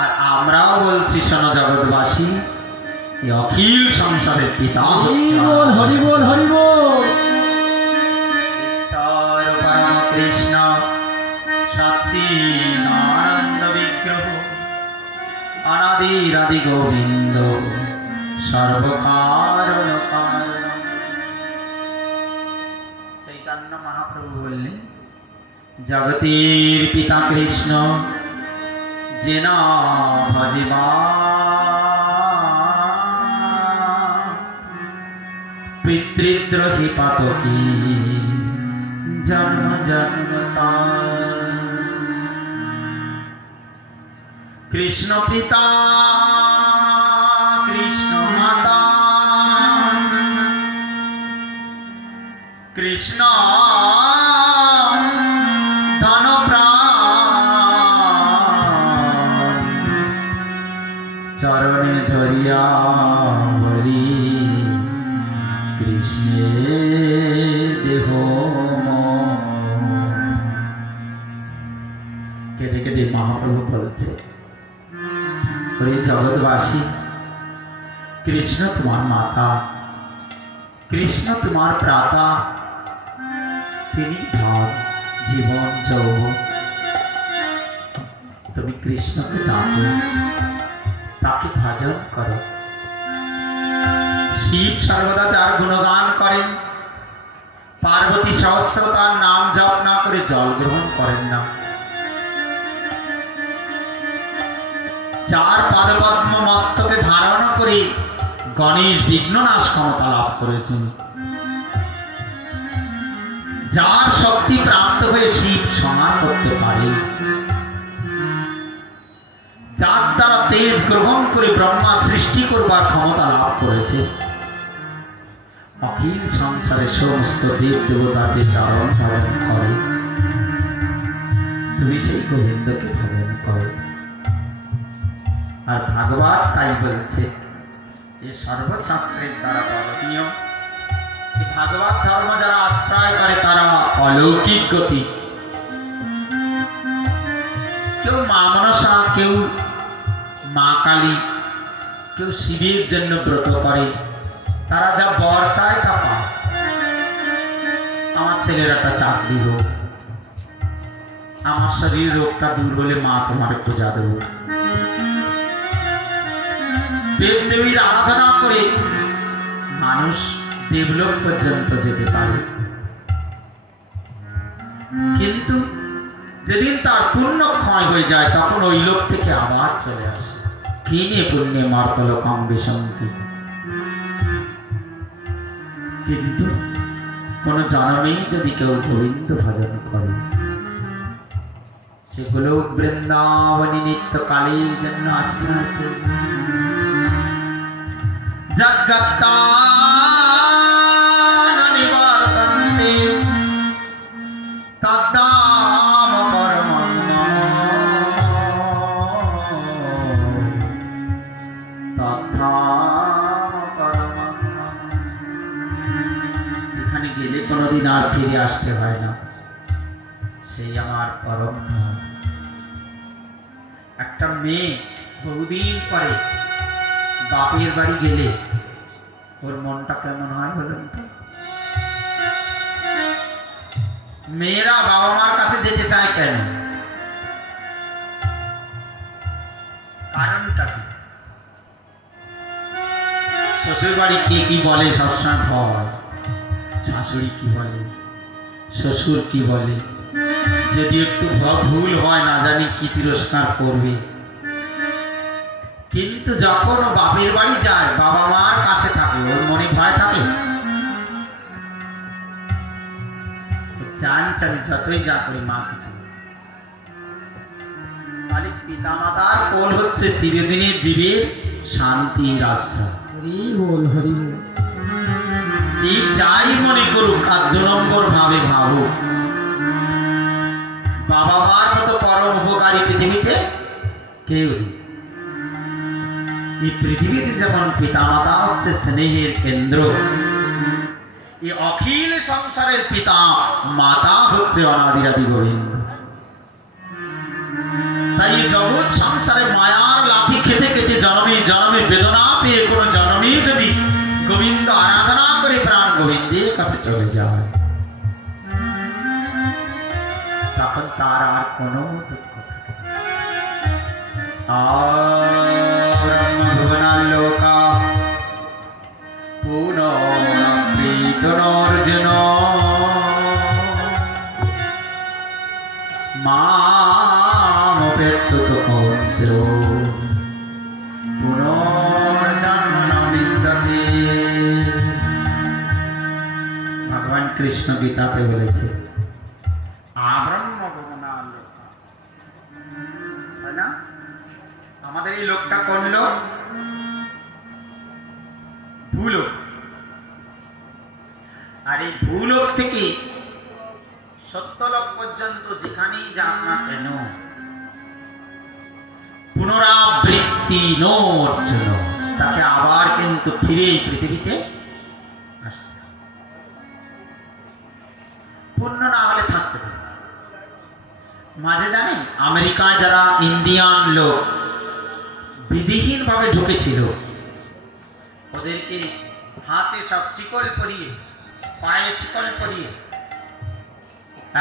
আর আমরাও বলছি শোনো জগৎবাসী, এই অখিল সংসারের পিতা হরি বল, হরি বল, হরি বল। ঈশ্বর পরম কৃষ্ণ সচ্চিদানন্দ বিগ্রহ, অনাদিরাদি গোবিন্দ সর্বকারণ কারণ। চৈতন্য মহাপ্রভু বললেন, জগতের পিতা কৃষ্ণ যেনা ভজিবা পিতৃদ্রোহী পাতকী জন্ম জন্ম তার। কৃষ্ণ পিতা কৃষ্ণ মাতা কৃষ্ণ ধন প্রাণ চরণে ধরিয়া বলি কৃষ্ণে দেহ কেঁদে কেঁদে মহাপ্রভু বলছে, ওরে জগৎবাসী, কৃষ্ণ তোমার মাতা, কৃষ্ণ তোমার প্রাতা, তিনি ধন জীবন যৌবন। তুমি কৃষ্ণকে ডাকো, তাকে ভজন করো। শিব সর্বদা যার গুণগান করেন, পার্বতী সহস্র তার নাম জপ না করে জল গ্রহণ করেন না। যার পাদপদ্ম মস্তকে ধারণ করে গণেশ বিঘ্ননাশ ক্ষমতা লাভ করেছেন, যার শক্তি প্রাপ্ত হয়ে শিব সমান করতে পারে, যার দ্বারা তেজ গ্রহণ করে ব্রহ্মা সৃষ্টি করবার ক্ষমতা লাভ করেছে, অখিল সংসারে সমস্ত দেব দেবতা যে চারণ ভজন করে, তুমি সেই গোবিন্দকে ভজন করো। আর ভাগবত তাই বলছে, এ সর্বশাস্ত্রের দ্বারা বর্ণনীয়। ভাগবত ধর্ম যারা আশ্রয় করে তারা অলৌকিক গতি। কেউ মা মনসা, কেউ মা কালী, কেউ শিবের জন্য ব্রত করে, তারা যা বর চায় তা পায়। আমার ছেলের একটা চাকরি হোক, আমার শরীর রোগটা দূর হলে মা তোমার পূজা দেব। দেব দেবীর আরাধনা করে মানুষ দেবলোক পর্যন্ত যেতে পারে, কিন্তু যেদিন তার পুণ্য ক্ষয় হয়ে যায় তখন ওই লোক থেকে আবার চলে আসে। কি নিয়ে পুণ্যে মার্তল কম বিশন্তি। কিন্তু কোন জন্মেই যদি কেউ গোবিন্দ ভজন করে, সেগুলো বৃন্দাবনী নিত্যকালের জন্য আশ্রয় করবে। জগত্তান নিবর্তন্তে তদ্ধাম পরমং তদ্ধাম পরমং। যেখানে গেলে কোনোদিন আর ফিরে আসতে হয় না, সেই আমার পরম ধাম। একটা মেয়ে বহুদিন পরে বাপের বাড়ি গেলে ওর মনটা কেমন হয় বলুন তো? মেয়েরা বাবা মার কাছে যেতে চায় কেন? কারণটা কি? শ্বশুর বাড়ি কে কি বলে সবসময় ভয়। শাশুড়ি কি বলে, শ্বশুর কি বলে, যদি একটু ভুল হয় না জানি কি তিরস্কার করবে। কিন্তু যখন ও বাপের বাড়ি যায়, বাবা মার কাছে থাকে, ওর মনে ভয় থাকে? চান যতই যা করি মা কিছু। পিতা মাতার কোল হচ্ছে চিরদিনের জীবের শান্তির আশ্রয়। হরি বল, হরি বল। জীব যাই মনে করুক আর 2 নম্বর ভাবে ভাবুক, বাবা মার মতো পরম উপকারী পৃথিবীতে কেউ নেই। এই পৃথিবীতে যেমন পিতা মাতা হচ্ছে স্নেহের কেন্দ্র, এই অখিল সংসারের পিতা মাতা হচ্ছে অনাদিরাদি গোবিন্দ। তাই এই জগৎ সংসারে মায়ার লাঠি খেতে খেতে জন্মে জন্মে বেদনা পেয়ে কোন জন্মে যদি গোবিন্দ আরাধনা করে প্রাণ গোবিন্দের কাছে চলে যায়, তখন তার আর কোনো দুঃখ থাকে না। ব্রহ্মভুবনাল্লোকা পুনরপ্রীতনর্জুন মামপেত্তুত কৌন্তেয় পুনর্জন্ম ন বিদ্যতে। কৃষ্ণ গীতাতে বলেছে আব্রহ্ম ভুবনা লোকা, তাই না? আমাদের এই লোকটা কোন লোক? ভূলোক। আর এই ভূলোক থেকে সত্যলোক পর্যন্ত যেখানেই যাক না কেন পুনরাবৃত্তি নো অর্জন, তাকে আবার কিন্তু ফিরে এই পৃথিবীতে আসতে হবে। পূর্ণ না হলে থাকতে পারে। মাঝে জানেন আমেরিকায় যারা ইন্ডিয়ান লোক বিধিহীন ভাবে ঢুকেছিল, ওদেরকে হাতে সব শিকল পরিয়ে, পায়ে শিকল পরিয়ে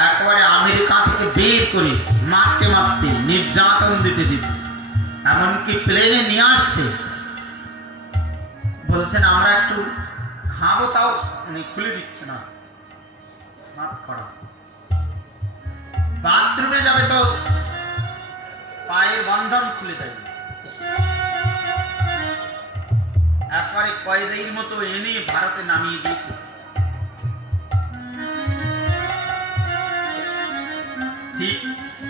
একবারে আমেরিকা থেকে বের করে মারতে মারতে নির্যাতন দিতে দিতে এমনকি প্লেনে নিয়ে আসছে। বলছেন আমরা একটু খাবো, তাও উনি খুলে দিচ্ছে না, মাফ করা। বাথরুমে যাবে তো পায়ের বন্ধন খুলে দেয়, একবারে কয়েদির মতো এনে ভারতে নামিয়ে দিয়েছে। ঠিক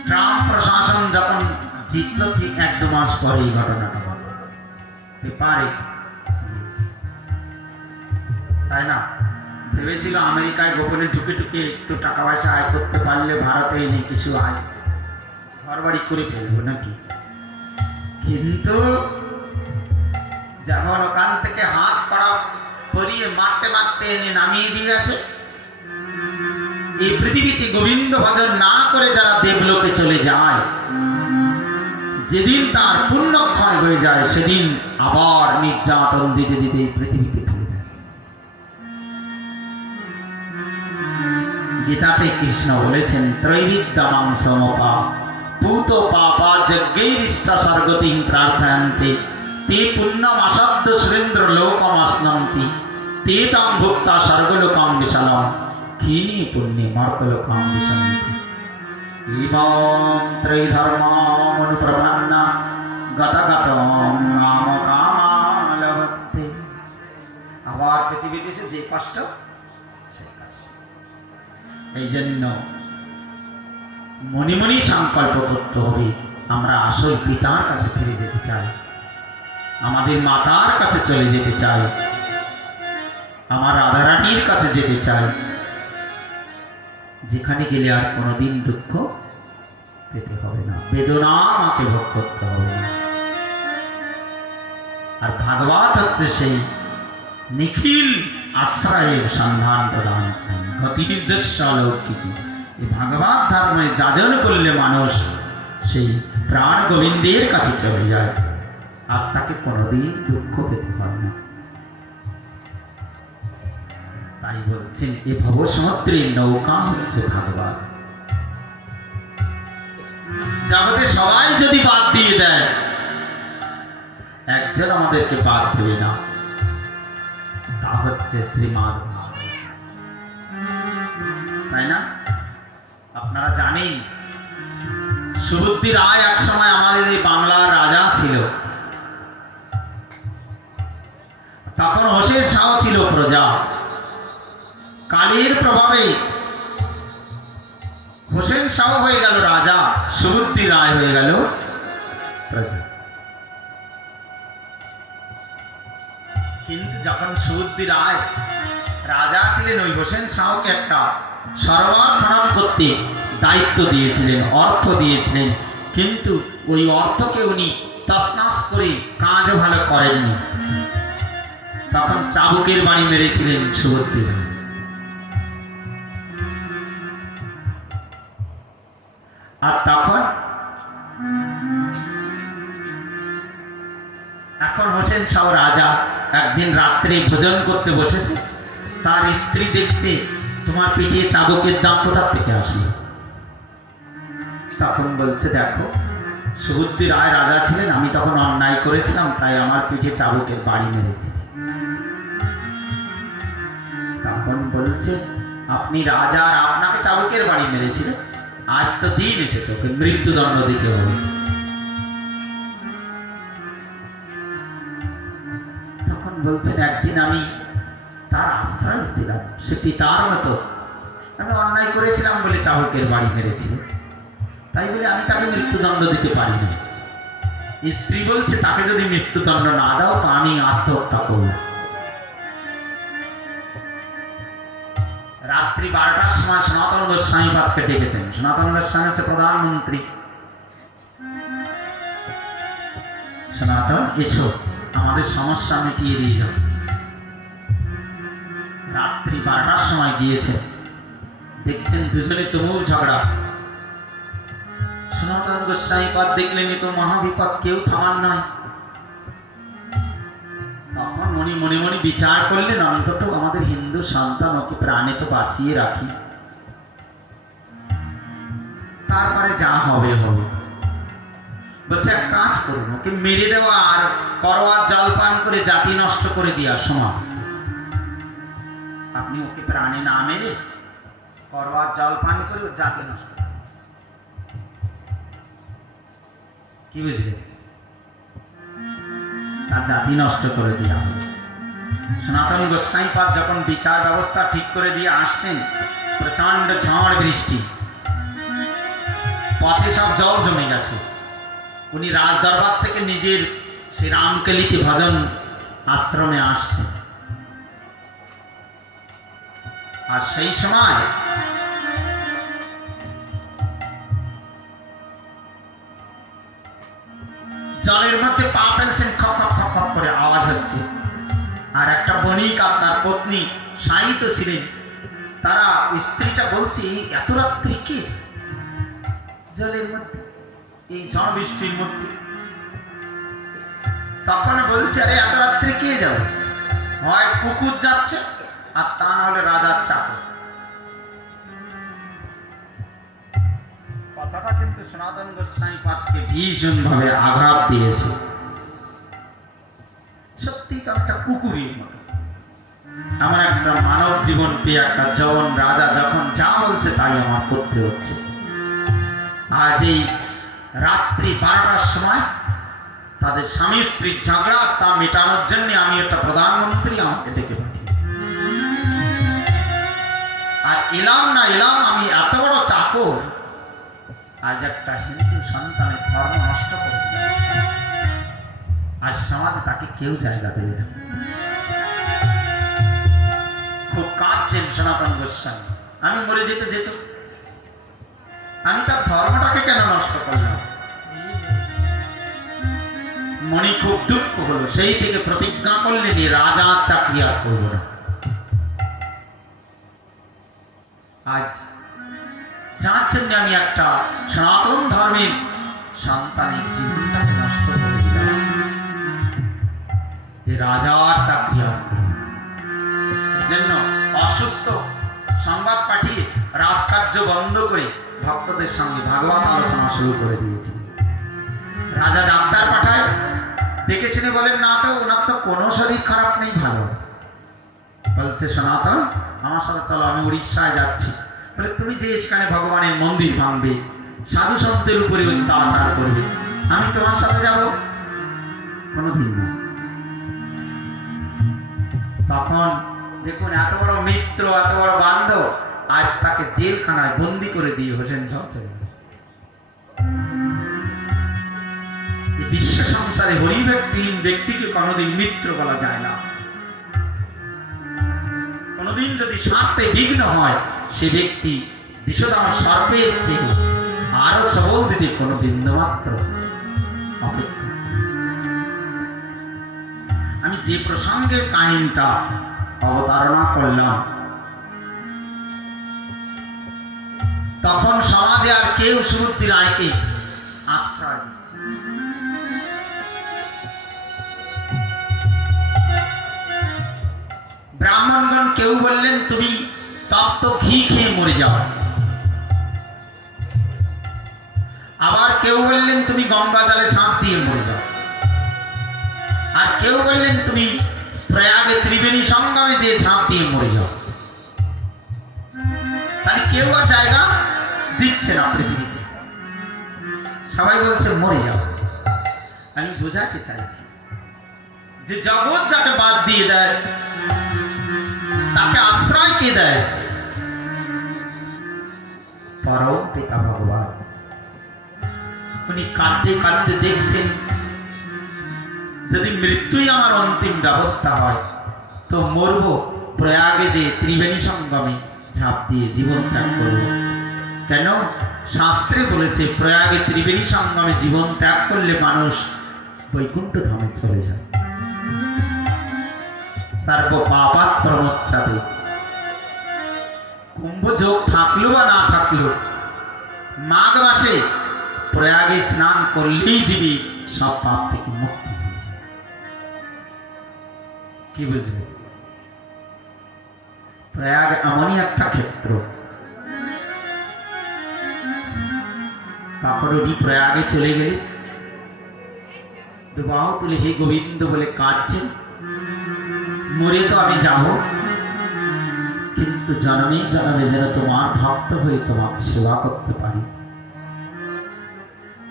ট্রাম্প প্রশাসন যখন জিতল, ঠিক 1-2 মাস পরে এই ঘটনাটা পেপারে, তাই না? ভেবেছিল আমেরিকায় গোপনে ঢুকে ঢুকে একটু টাকা পয়সা আয় করতে পারলে ভারতে এনে কিছু আয় ঘর বাড়ি করে ফেলবো নাকি। কিন্তু যেমন ওখান থেকে হাত পড়া করিয়ে মারতে মারতে এনে নামিয়ে দিয়ে গেছে, এই পৃথিবীতে গোবিন্দ ভজন না করে যারা দেবলোকে চলে যায়, যেদিন তার পুণ্যক্ষয় হয়ে যায় সেদিন আবার নির্যাতন দিতে দিতে এই পৃথিবীতে ফিরে যায়। গীতাতে কৃষ্ণ বলেছেন ত্রৈবিদ্যমাং সমপা পূত পাপা যজ্ঞৈরিষ্ট স্বর্গতিং প্রার্থয়ন্তে তে পুণ্যম অসাধ্য সুরেন্দ্র লোকমাস্নন্তি তে তাং ভুক্তা স্বর্গলোকাং বিশালম ক্ষীণে পুণ্যে মর্তলোকাং বিশন্তি। ইমং ত্রৈধর্মামনুপ্রপন্না গতগতং কাম কামালভতে। আবার পৃথিবীতে এসে যে কষ্ট, সে কষ্ট। এই জন্য মনে মনে সংকল্প করতে হবে, আমরা আসল পিতার কাছে ফিরে যেতে চাই, আমাদের মাতার কাছে চলে যেতে চাই, আমার রাধারানীর কাছে যেতে চাই, যেখানে গেলে আর কোনোদিন দুঃখ পেতে হবে না, বেদনা আমাকে ভোগ করতে হবে না। আর ভাগবত হচ্ছে সেই নিখিল আশ্রয়ের সন্ধান প্রদান গতির্যস্বলৌকিকী। এই ভাগবত ধর্মে যাজন করলে মানুষ সেই প্রাণ গোবিন্দের কাছে চলে যায়, আর তাকে কোনোদিন দুঃখ পেতে হয় না। তাই বলছেন এ ভবসমুদ্রের নৌকা হচ্ছে ভাগবত। জগতে সবাই যদি বাদ দিয়ে দেয়, একজন আমাদেরকে বাদ দেবে না, তা হচ্ছে শ্রীমদ ভাগবত, তাই না? আপনারা জানেন সুবুদ্ধি রায় এক সময় আমাদের এই বাংলার রাজা ছিল, তখন হোসেন শাহ ছিল প্রজা। কালীর প্রভাবে হোসেন শাহ হয়ে গেল রাজা, সুবুদ্ধি রায় হয়ে গেল প্রজা। কিন্তু যখন সুবুদ্ধি রায় রাজা ছিলেন, ওই হোসেন শাহকে একটা সরোবর খনন করতে দায়িত্ব দিয়েছিলেন, অর্থ দিয়েছিলেন, কিন্তু ওই অর্থকে উনি তছনছ করে কাজও ভালো করেননি। তখন চাবুকের বাড়ি মেরেছিলেন সুবুদ্ধি রায়। আর তখন এখন হোসেন শাহ রাজা একদিন রাত্রে ভোজন করতে বসেছে, তার স্ত্রী দেখছে তোমার পিঠে চাবুকের দাম কোথা থেকে আসলো। তখন বলছে দেখো সুবুদ্ধি রায় রাজা ছিলেন, আমি তখন অন্যায় করেছিলাম, তাই আমার পিঠে চাবুকের বাড়ি মেরেছে। তখন বলছে আপনি রাজা আর আপনাকে চাবুকের বাড়ি মেরেছিলেন, আজ তো দিন এসেছে, ওকে মৃত্যুদণ্ড দিতে হবে। তখন বলছেন একদিন আমি তার আশ্রয় ছিলাম, সে পিতার মতো আমি অন্যায় করেছিলাম বলে চাবুকের বাড়ি মেরেছিল, তাই বলে আমি তাকে মৃত্যুদণ্ড দিতে পারি না। স্ত্রী বলছে তাকে যদি মৃত্যুদণ্ড না দাও তো আমি আত্মহত্যা করব। রাত্রি 12টার সময় সনাতন গোস্বামী পাদকে ডেকেছেন। সনাতন গোস্বামী হচ্ছে প্রধানমন্ত্রী। সনাতন এসো, আমাদের সমস্যা মিটিয়ে দিয়ে যাও। রাত্রি 12টার সময় গিয়েছে, দেখছেন দুজনে তুমুল ঝগড়া। সনাতন গোস্বামী পাদ দেখলেন এ তো মহাবিপদ, কেউ থামান নয়। তখন উনি মনে মনে বিচার করলেন অন্তত আমাদের হিন্দু সন্তান ওকে প্রাণে তো বাঁচিয়ে রাখি, তারপরে যা হবে হবে। বলছে এক কাজ করুন, ওকে মেরে দেওয়া আর করোয়ার জল পান করে জাতি নষ্ট করে দেওয়ার সমান। আপনি ওকে প্রাণে না মেরে করোয়ার জল পান করে ও জাতি নষ্ট, কি বুঝলেন? তার জাতি নষ্ট করে দেওয়া হবে। সনাতন গোস্বামী পাদ যখন বিচার ব্যবস্থা ঠিক করে দিয়ে আসছেন, প্রচন্ড ঝড় বৃষ্টি, পথে সব জল জমে গেছে। উনি রাজদরবার থেকে নিজের সেই রামকেলিতে ভজন আশ্রমে আসছেন। আর সেই সময় জলের মধ্যে পা ফেলছেন, খপ খপ খপ খপ করে আওয়াজ হচ্ছে। আর একটা বণিক আর তার পত্নী শায়িত ছিলেন। তারা, স্ত্রীটা বলছে এত রাত্রি কি জলের মধ্যে, এই ঝড় বৃষ্টির মধ্যে? তখন বলছে আরে এত রাত্রে কে যাবে, হয় কুকুর যাচ্ছে আর তা না হলে রাজার চাকর। কথাটা কিন্তু সনাতন গোস্বামী পাদকে ভীষণ ভাবে আঘাত দিয়েছে। সত্যি তো একটা কুকুরের মতো। আমার একটা মানব জীবন পেয়ে একটা যৌন রাজা যখন যা বলছে তাই আমার করতে হচ্ছে। আজ এই রাত্রি 12টার সময় তাদের স্বামী স্ত্রীর ঝগড়া, তা মেটানোর জন্য আমি একটা প্রধানমন্ত্রী আমাকে ডেকে পাঠিয়েছি। আর এলাম না এলাম, আমি এত বড় চাকর, আজ একটা হিন্দু সন্তানের ধর্ম নষ্ট করে দিল। আজ সমাজে তাকে কেউ জায়গা দেবে না। খুব কাঁদছেন সনাতন গোস্বামী, আমি মরে যেতে যেত, আমি তার ধর্মটাকে কেন নষ্ট করলাম? মনে খুব দুঃখ হলো। সেই থেকে প্রতিজ্ঞা করলেন রাজার চাকরি আর করব না। আজ যার জন্য আমি একটা সনাতন ধর্মের সন্তানের জীবনটাকে নষ্ট করে দিলাম, রাজার চাকরি আর করব না। এর জন্য অসুস্থ সংবাদ পাঠিয়ে রাজকার্য বন্ধ করে ভক্তদের সঙ্গে ভাগবত আলোচনা শুরু করে দিয়েছে। রাজা ডাক্তার পাঠায়, দেখেছেন, বলেন না তো ওনার তো কোনো শরীর খারাপ নেই, ভালো আছে। বলছে সনাতন আমার সাথে চলো, আমি উড়িষ্যায় যাচ্ছি। বলে তুমি যে এখানে ভগবানের মন্দির ভাঙবে, সাধু সন্তের উপরে অত্যাচার করবে, আমি তোমার সাথে যাব? কোনোদিন না। তখন দেখুন এত বড় মিত্র, এত বড় বান্ধব, আজ তাকে জেলখানায় বন্দি করে দিয়ে হোসেন চলে। বিশ্ব সংসারে হরিভক্তিহীন ব্যক্তিকে কোনোদিন মিত্র বলা যায় না। কোনোদিন যদি স্বার্থে বিঘ্ন হয়, সে ব্যক্তি বিষধর সর্পের চেয়ে আরো সবল দিতে কোনো বিন্দুমাত্র অপেক্ষা। আমি যে প্রসঙ্গে কাহিনীটা অবতারণা করলাম, তখন সমাজে আর কেউ সুবুদ্ধি রায়কে আশ্রয় দিচ্ছে। ব্রাহ্মণগণ কেউ বললেন তুমি তপ্ত ঘি খেয়ে মরে যাও, আবার কেউ বললেন তুমি গঙ্গা জলে ঝাঁপ দিয়ে মরে যাও, আর কেউ বললেন তুমি প্রয়াগে ত্রিবেণী সঙ্গমে যে ঝাঁপ দিয়ে মরে যাও। তাহলে কেউ আর জায়গা দিচ্ছে না পৃথিবীতে, সবাই বলছে মরে যাও। আমি বোঝাতে চাইছি যে জগৎ যাকে বাদ দিয়ে দেয়, তাকে আশ্রয় কে দেয়? পরম পিতা ভগবান। উনি কাঁদতে কাঁদতে দেখছেন যদি মৃত্যুই আমার অন্তিম ব্যবস্থা হয় তো মরব প্রয়াগে যে ত্রিবেণী সঙ্গমে ঝাঁপ দিয়ে জীবন ত্যাগ করব। কেন? শাস্ত্রে বলেছে প্রয়াগে ত্রিবেণী সঙ্গমে জীবন ত্যাগ করলে মানুষ বৈকুণ্ঠ ধামে চলে যায়। সর্ব পাপাৎ প্রমোচ্ছাতে। কুম্ভযোগ থাকলো বা না থাকলো, মাঘ মাসে প্রয়াগে স্নান করলেই জীবী সব পাপ থেকে মুক্তি। কি বুঝলে? প্রয়াগ এমনই একটা ক্ষেত্র। তারপর উনি প্রয়াগে চলে গেলে দুবাহু তুলে হে গোবিন্দ বলে কাঁদছেন, মরে তো আমি যাব, কিন্তু জন্মে জন্মে যেন তোমার ভক্ত হয়ে তোমাকে সেবা করতে পারি।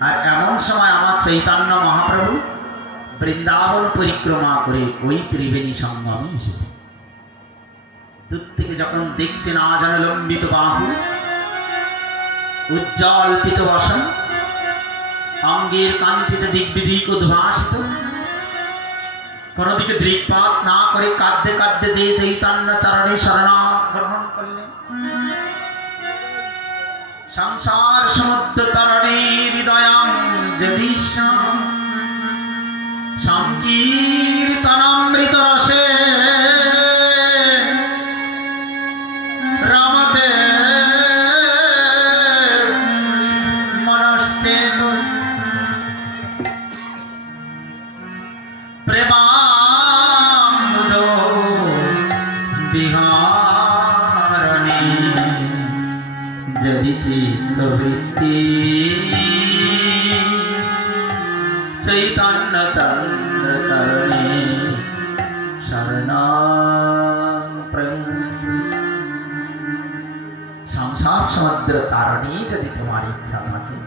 আর এমন সময় আমার চৈতন্য মহাপ্রভু বৃন্দাবন পরিক্রমা করে ওই ত্রিবেণী সঙ্গমে এসেছে। দূর থেকে যখন দেখছেন আজান লম্বিত বাহু, উজ্জ্বল পিত বসন, অঙ্গের কান্তিতে দিগ্বিদিক উদ্ভাসিত, কোনদিকে দৃকপাত না করে কাঁদতে কাঁদতে যে চৈতন্য চরণে শরণাগত গ্রহণ করলেন। সংসার সমুদ্র তরণে হৃদয়ং যদিশ সংকীর্তনামৃত রসে রমতে মনশ্চেত প্রেমামুদ বিহারণে যদি চিত্তবৃত্তি চৈতন্য চন্দ্র চরণে শরণাং প্রয়ামি। সংসার সমুদ্র তারণে যদি তোমার ইচ্ছা থাকে,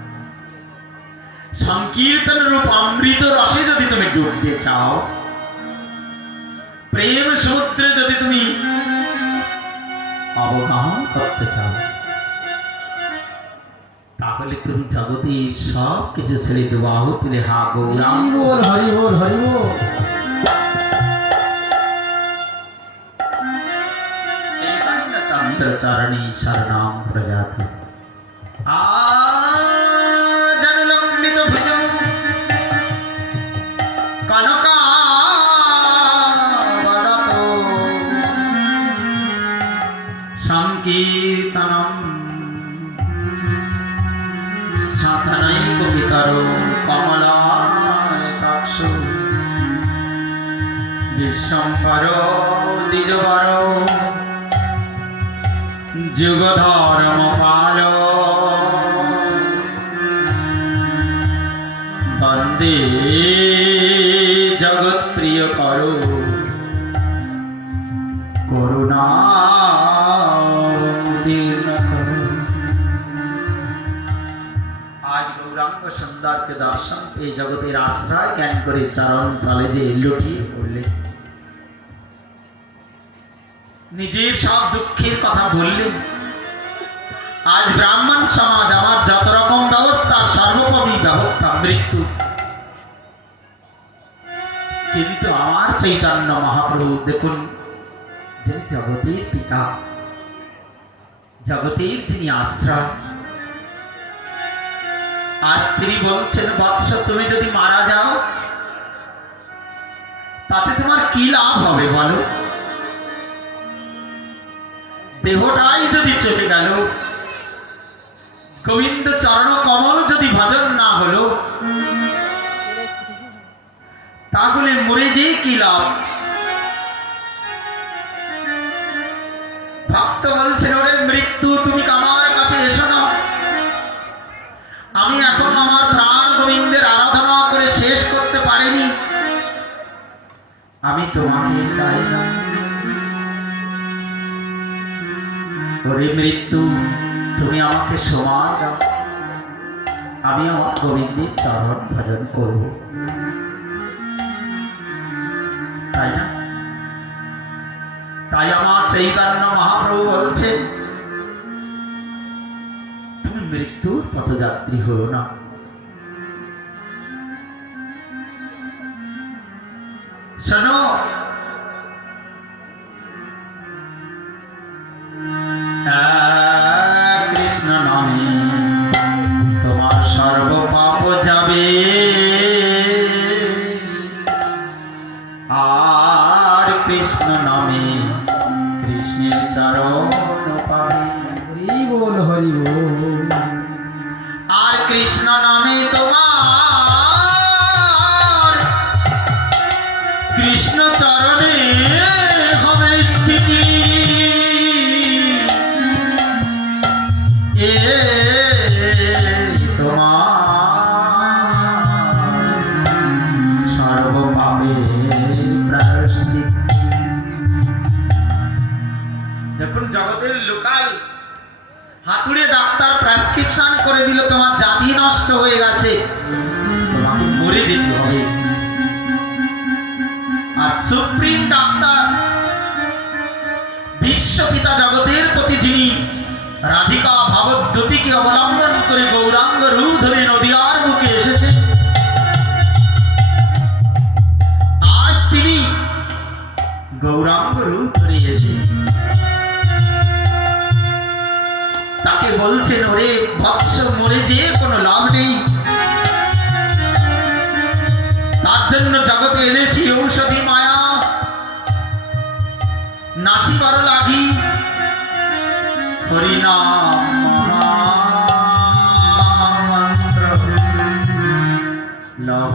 সংকীর্তন রূপ অমৃত রসে যদি তুমি ডুবতে চাও, প্রেম সমুদ্রে যদি তুমি অবগাহন করতে চাও, তাহলে তুমি জগতের সব কিছু ছেড়ে দুবাহু তুলে হা গৌরাঙ্গ হরি বল হরি বল হরি বল। চৈতন্য চন্দ্র চরণে শরণাম প্রজাতি। আজনুলম্বিত ভুজং কনকাবদত সংকীর্তনম সাধনৈক পিতরো কমলায়তাক্ষু বিশ্বম্ভর দ্বিজবর যুগধর্মপাল বন্দে জগৎপ্রিয় করো করুণা দীর্ণ করো। আজ গৌরাঙ্গ সুন্দরকে দর্শন এই জগতের আশ্রয় জ্ঞান করে চরণ তলে যে লুটিয়ে পড়লে, নিজের সব দুঃখের কথা বললেন। আজ ব্রাহ্মণ সমাজ আমার যত রকম ব্যবস্থা, সর্বোপরি ব্যবস্থা মৃত্যু, কিন্তু আমার চৈতন্য মহাপ্রভু দেখুন, যিনি জগতের পিতা, জগতের যিনি আশ্রয়। আজ স্ত্রী বলছেন, বৎস তুমি যদি মারা যাও তাতে তোমার কি লাভ হবে বলো? দেহটাই যদি চলে গেল, গোবিন্দ চরণ কমল যদি ভজন না হলো, তাহলে মরে যে কি লাভ? ভক্ত বলছেন, ওরে মৃত্যু তুমি আমার কাছে এসো না, আমি এখনো আমার প্রাণ গোবিন্দের আরাধনা করে শেষ করতে পারিনি, আমি তোমাকে চাই না। ওরে মৃত্যু তুমি আমাকে সময় দাও, আমি আমার গোবিন্দের চরণ ভজন করব, তাই না? তাই আমার চৈতন্য মহাপ্রভু বলছেন, মৃত্যুর পথযাত্রী হলো না। শোনো, কৃষ্ণ নামে তোমার সর্ব পাপ যাবে, আর কৃষ্ণ নামে কৃষ্ণের চরণ পাবে। হরি বল হরি বল। আর কৃষ্ণ নামে তোমার কৃষ্ণ চরণে হবে স্থিতি। এ তোমার সর্বপাপের প্রায়শ্চিত্ত। দেখুন, জগতের লোকাল হাতুড়ে ডাক্তার প্রেসক্রিপশন করে দিল তোমার জাতি নষ্ট হয়ে গেছে, তোমাকে মরে যেতে হবে। আর সুপ্রিম ডাক্তার বিশ্বপিতা জগতের প্রতি যিনি রাধিকা ভাবদ্যুতিকে অবলম্বন করে গৌরাঙ্গ রূপ ধরে নদীয়ার বুকে এসেছে, আজ তিনি গৌরাঙ্গ রূপ ধরে এসে তাকে বলছেন, ওরে বৎস, মরে যে কোনো লাভ নেই, তার জন্য জগতে এনেছি ঔষধি মায়া, নাসিবার লাগি হরিনাম মহামন্ত্র লহ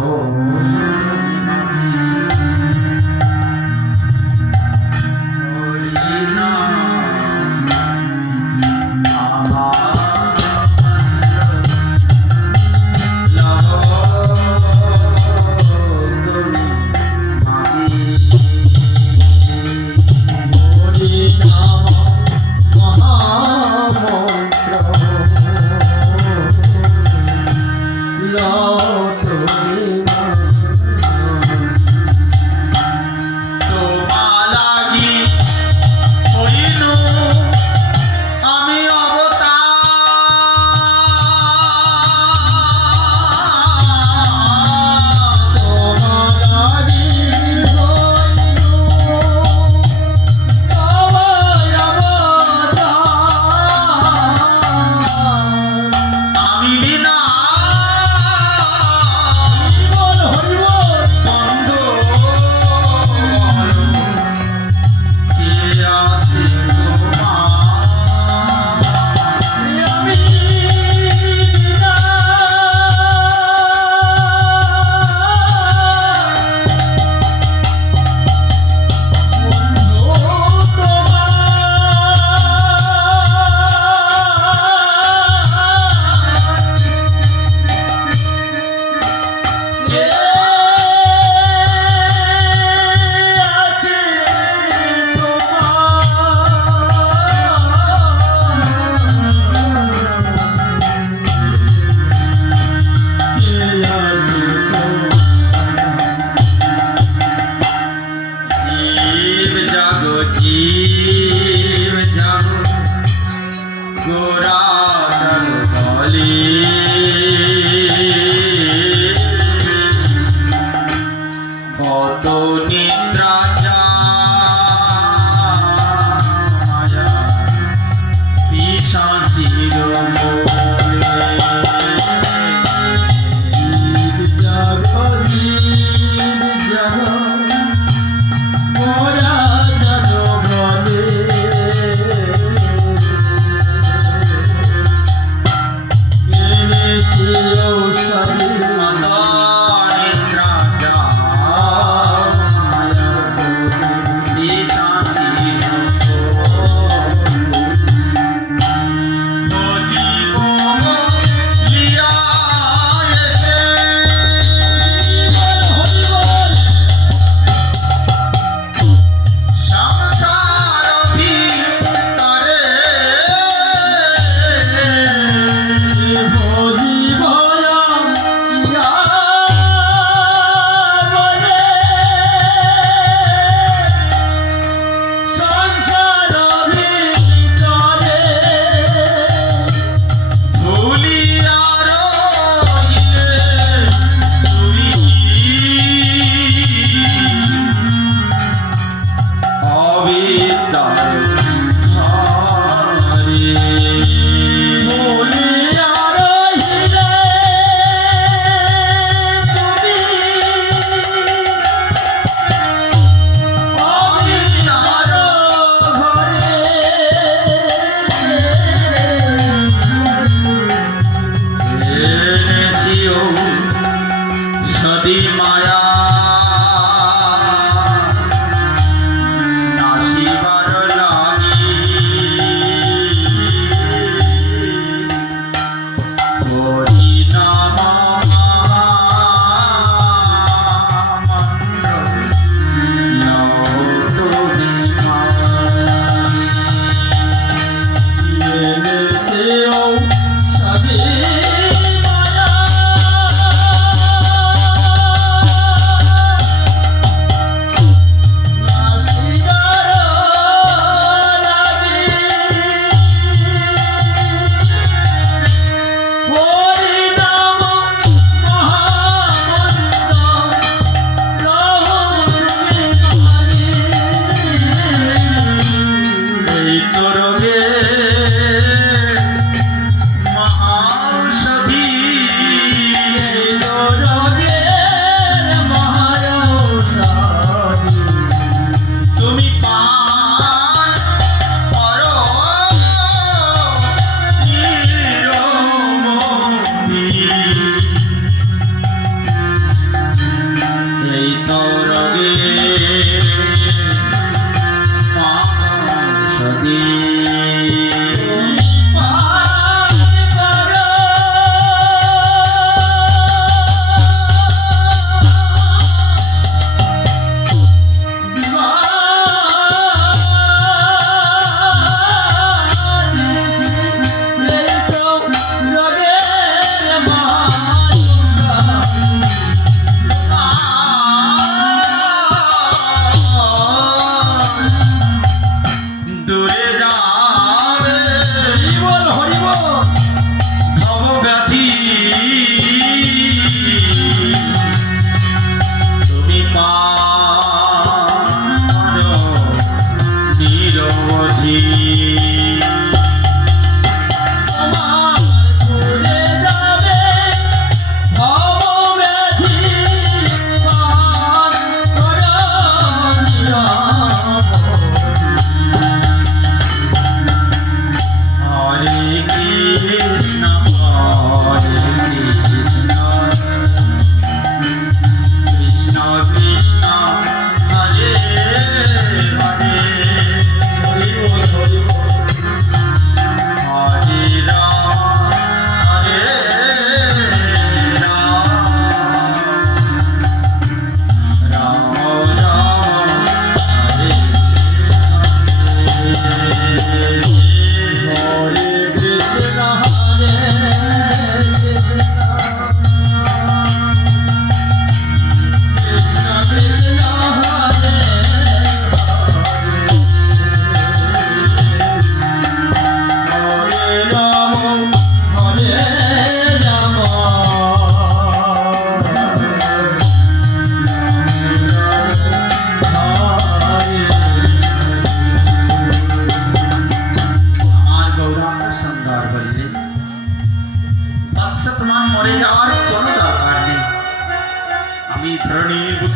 যদি মায়া নাসিবার লাগি হরি নাম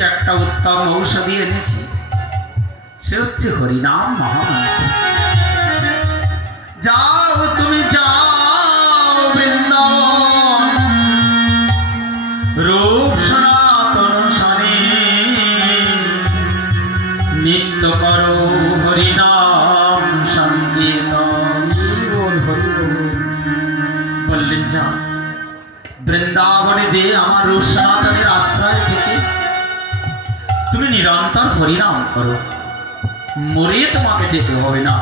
একটা উত্তম ঔষধি এনেছি, সে হচ্ছে হরিনাম মহামন্ত্র। যাও তুমি যাও বৃন্দাবন, রূপ সনাতন শনি নিত্য করো হরিনাম সংকীর্তন। বললেন যা বৃন্দাবনে যে আমার রূপ সনাতনের আশ্রয় থেকে তুমি নিরন্তর হরিনাম করো, মরে তোমাকে যেতে হবে না,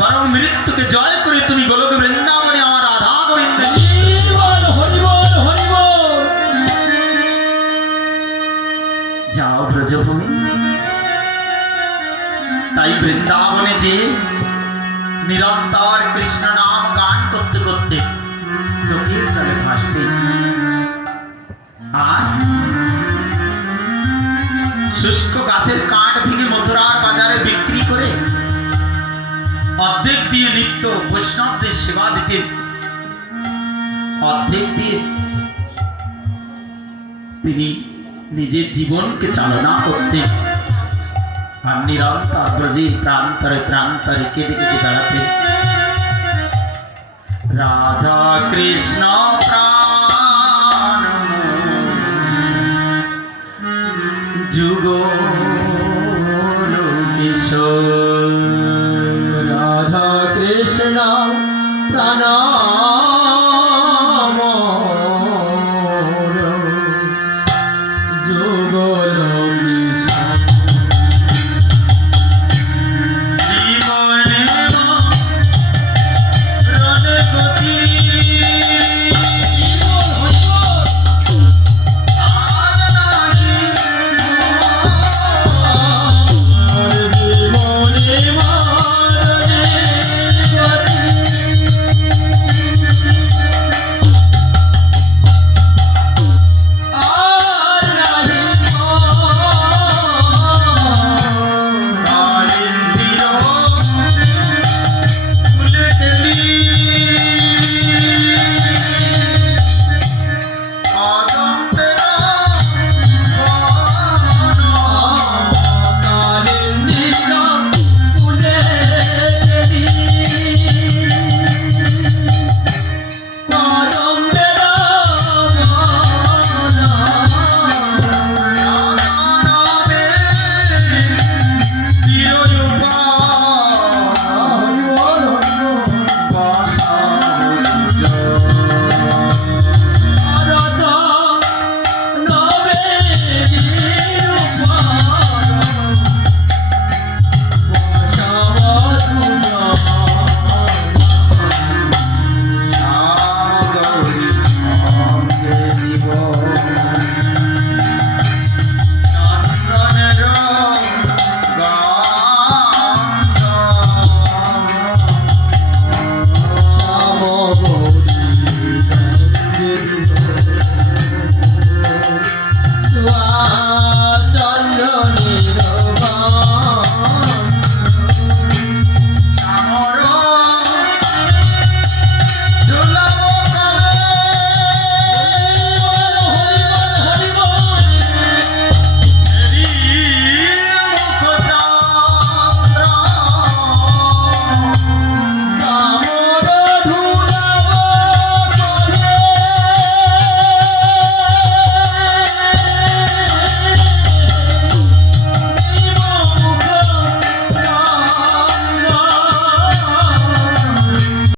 বরং মৃত্যুকে জয় করে তুমি গোলক বৃন্দাবনে আমার রাধা গোবিন্দ যাও ব্রজভূমি। তাই বৃন্দাবনে যে নিরন্তর কৃষ্ণ নাম গান করতে করতে চোখের জলে ভাসতে, আর শুষ্ক গাছের কাঠ ভেঙে মথুরার বাজারে বিক্রি করে অর্ধেক দিয়ে নিত্য বৈষ্ণবদের সেবা দিতে, অর্ধেক দিয়ে তিনি নিজের জীবনকে চালনা করতে, আর নিরন্তর ব্রজের প্রান্তরে প্রান্তরে কেটে কেটে বেড়াতে। রাধা কৃষ্ণ প্রাণ গো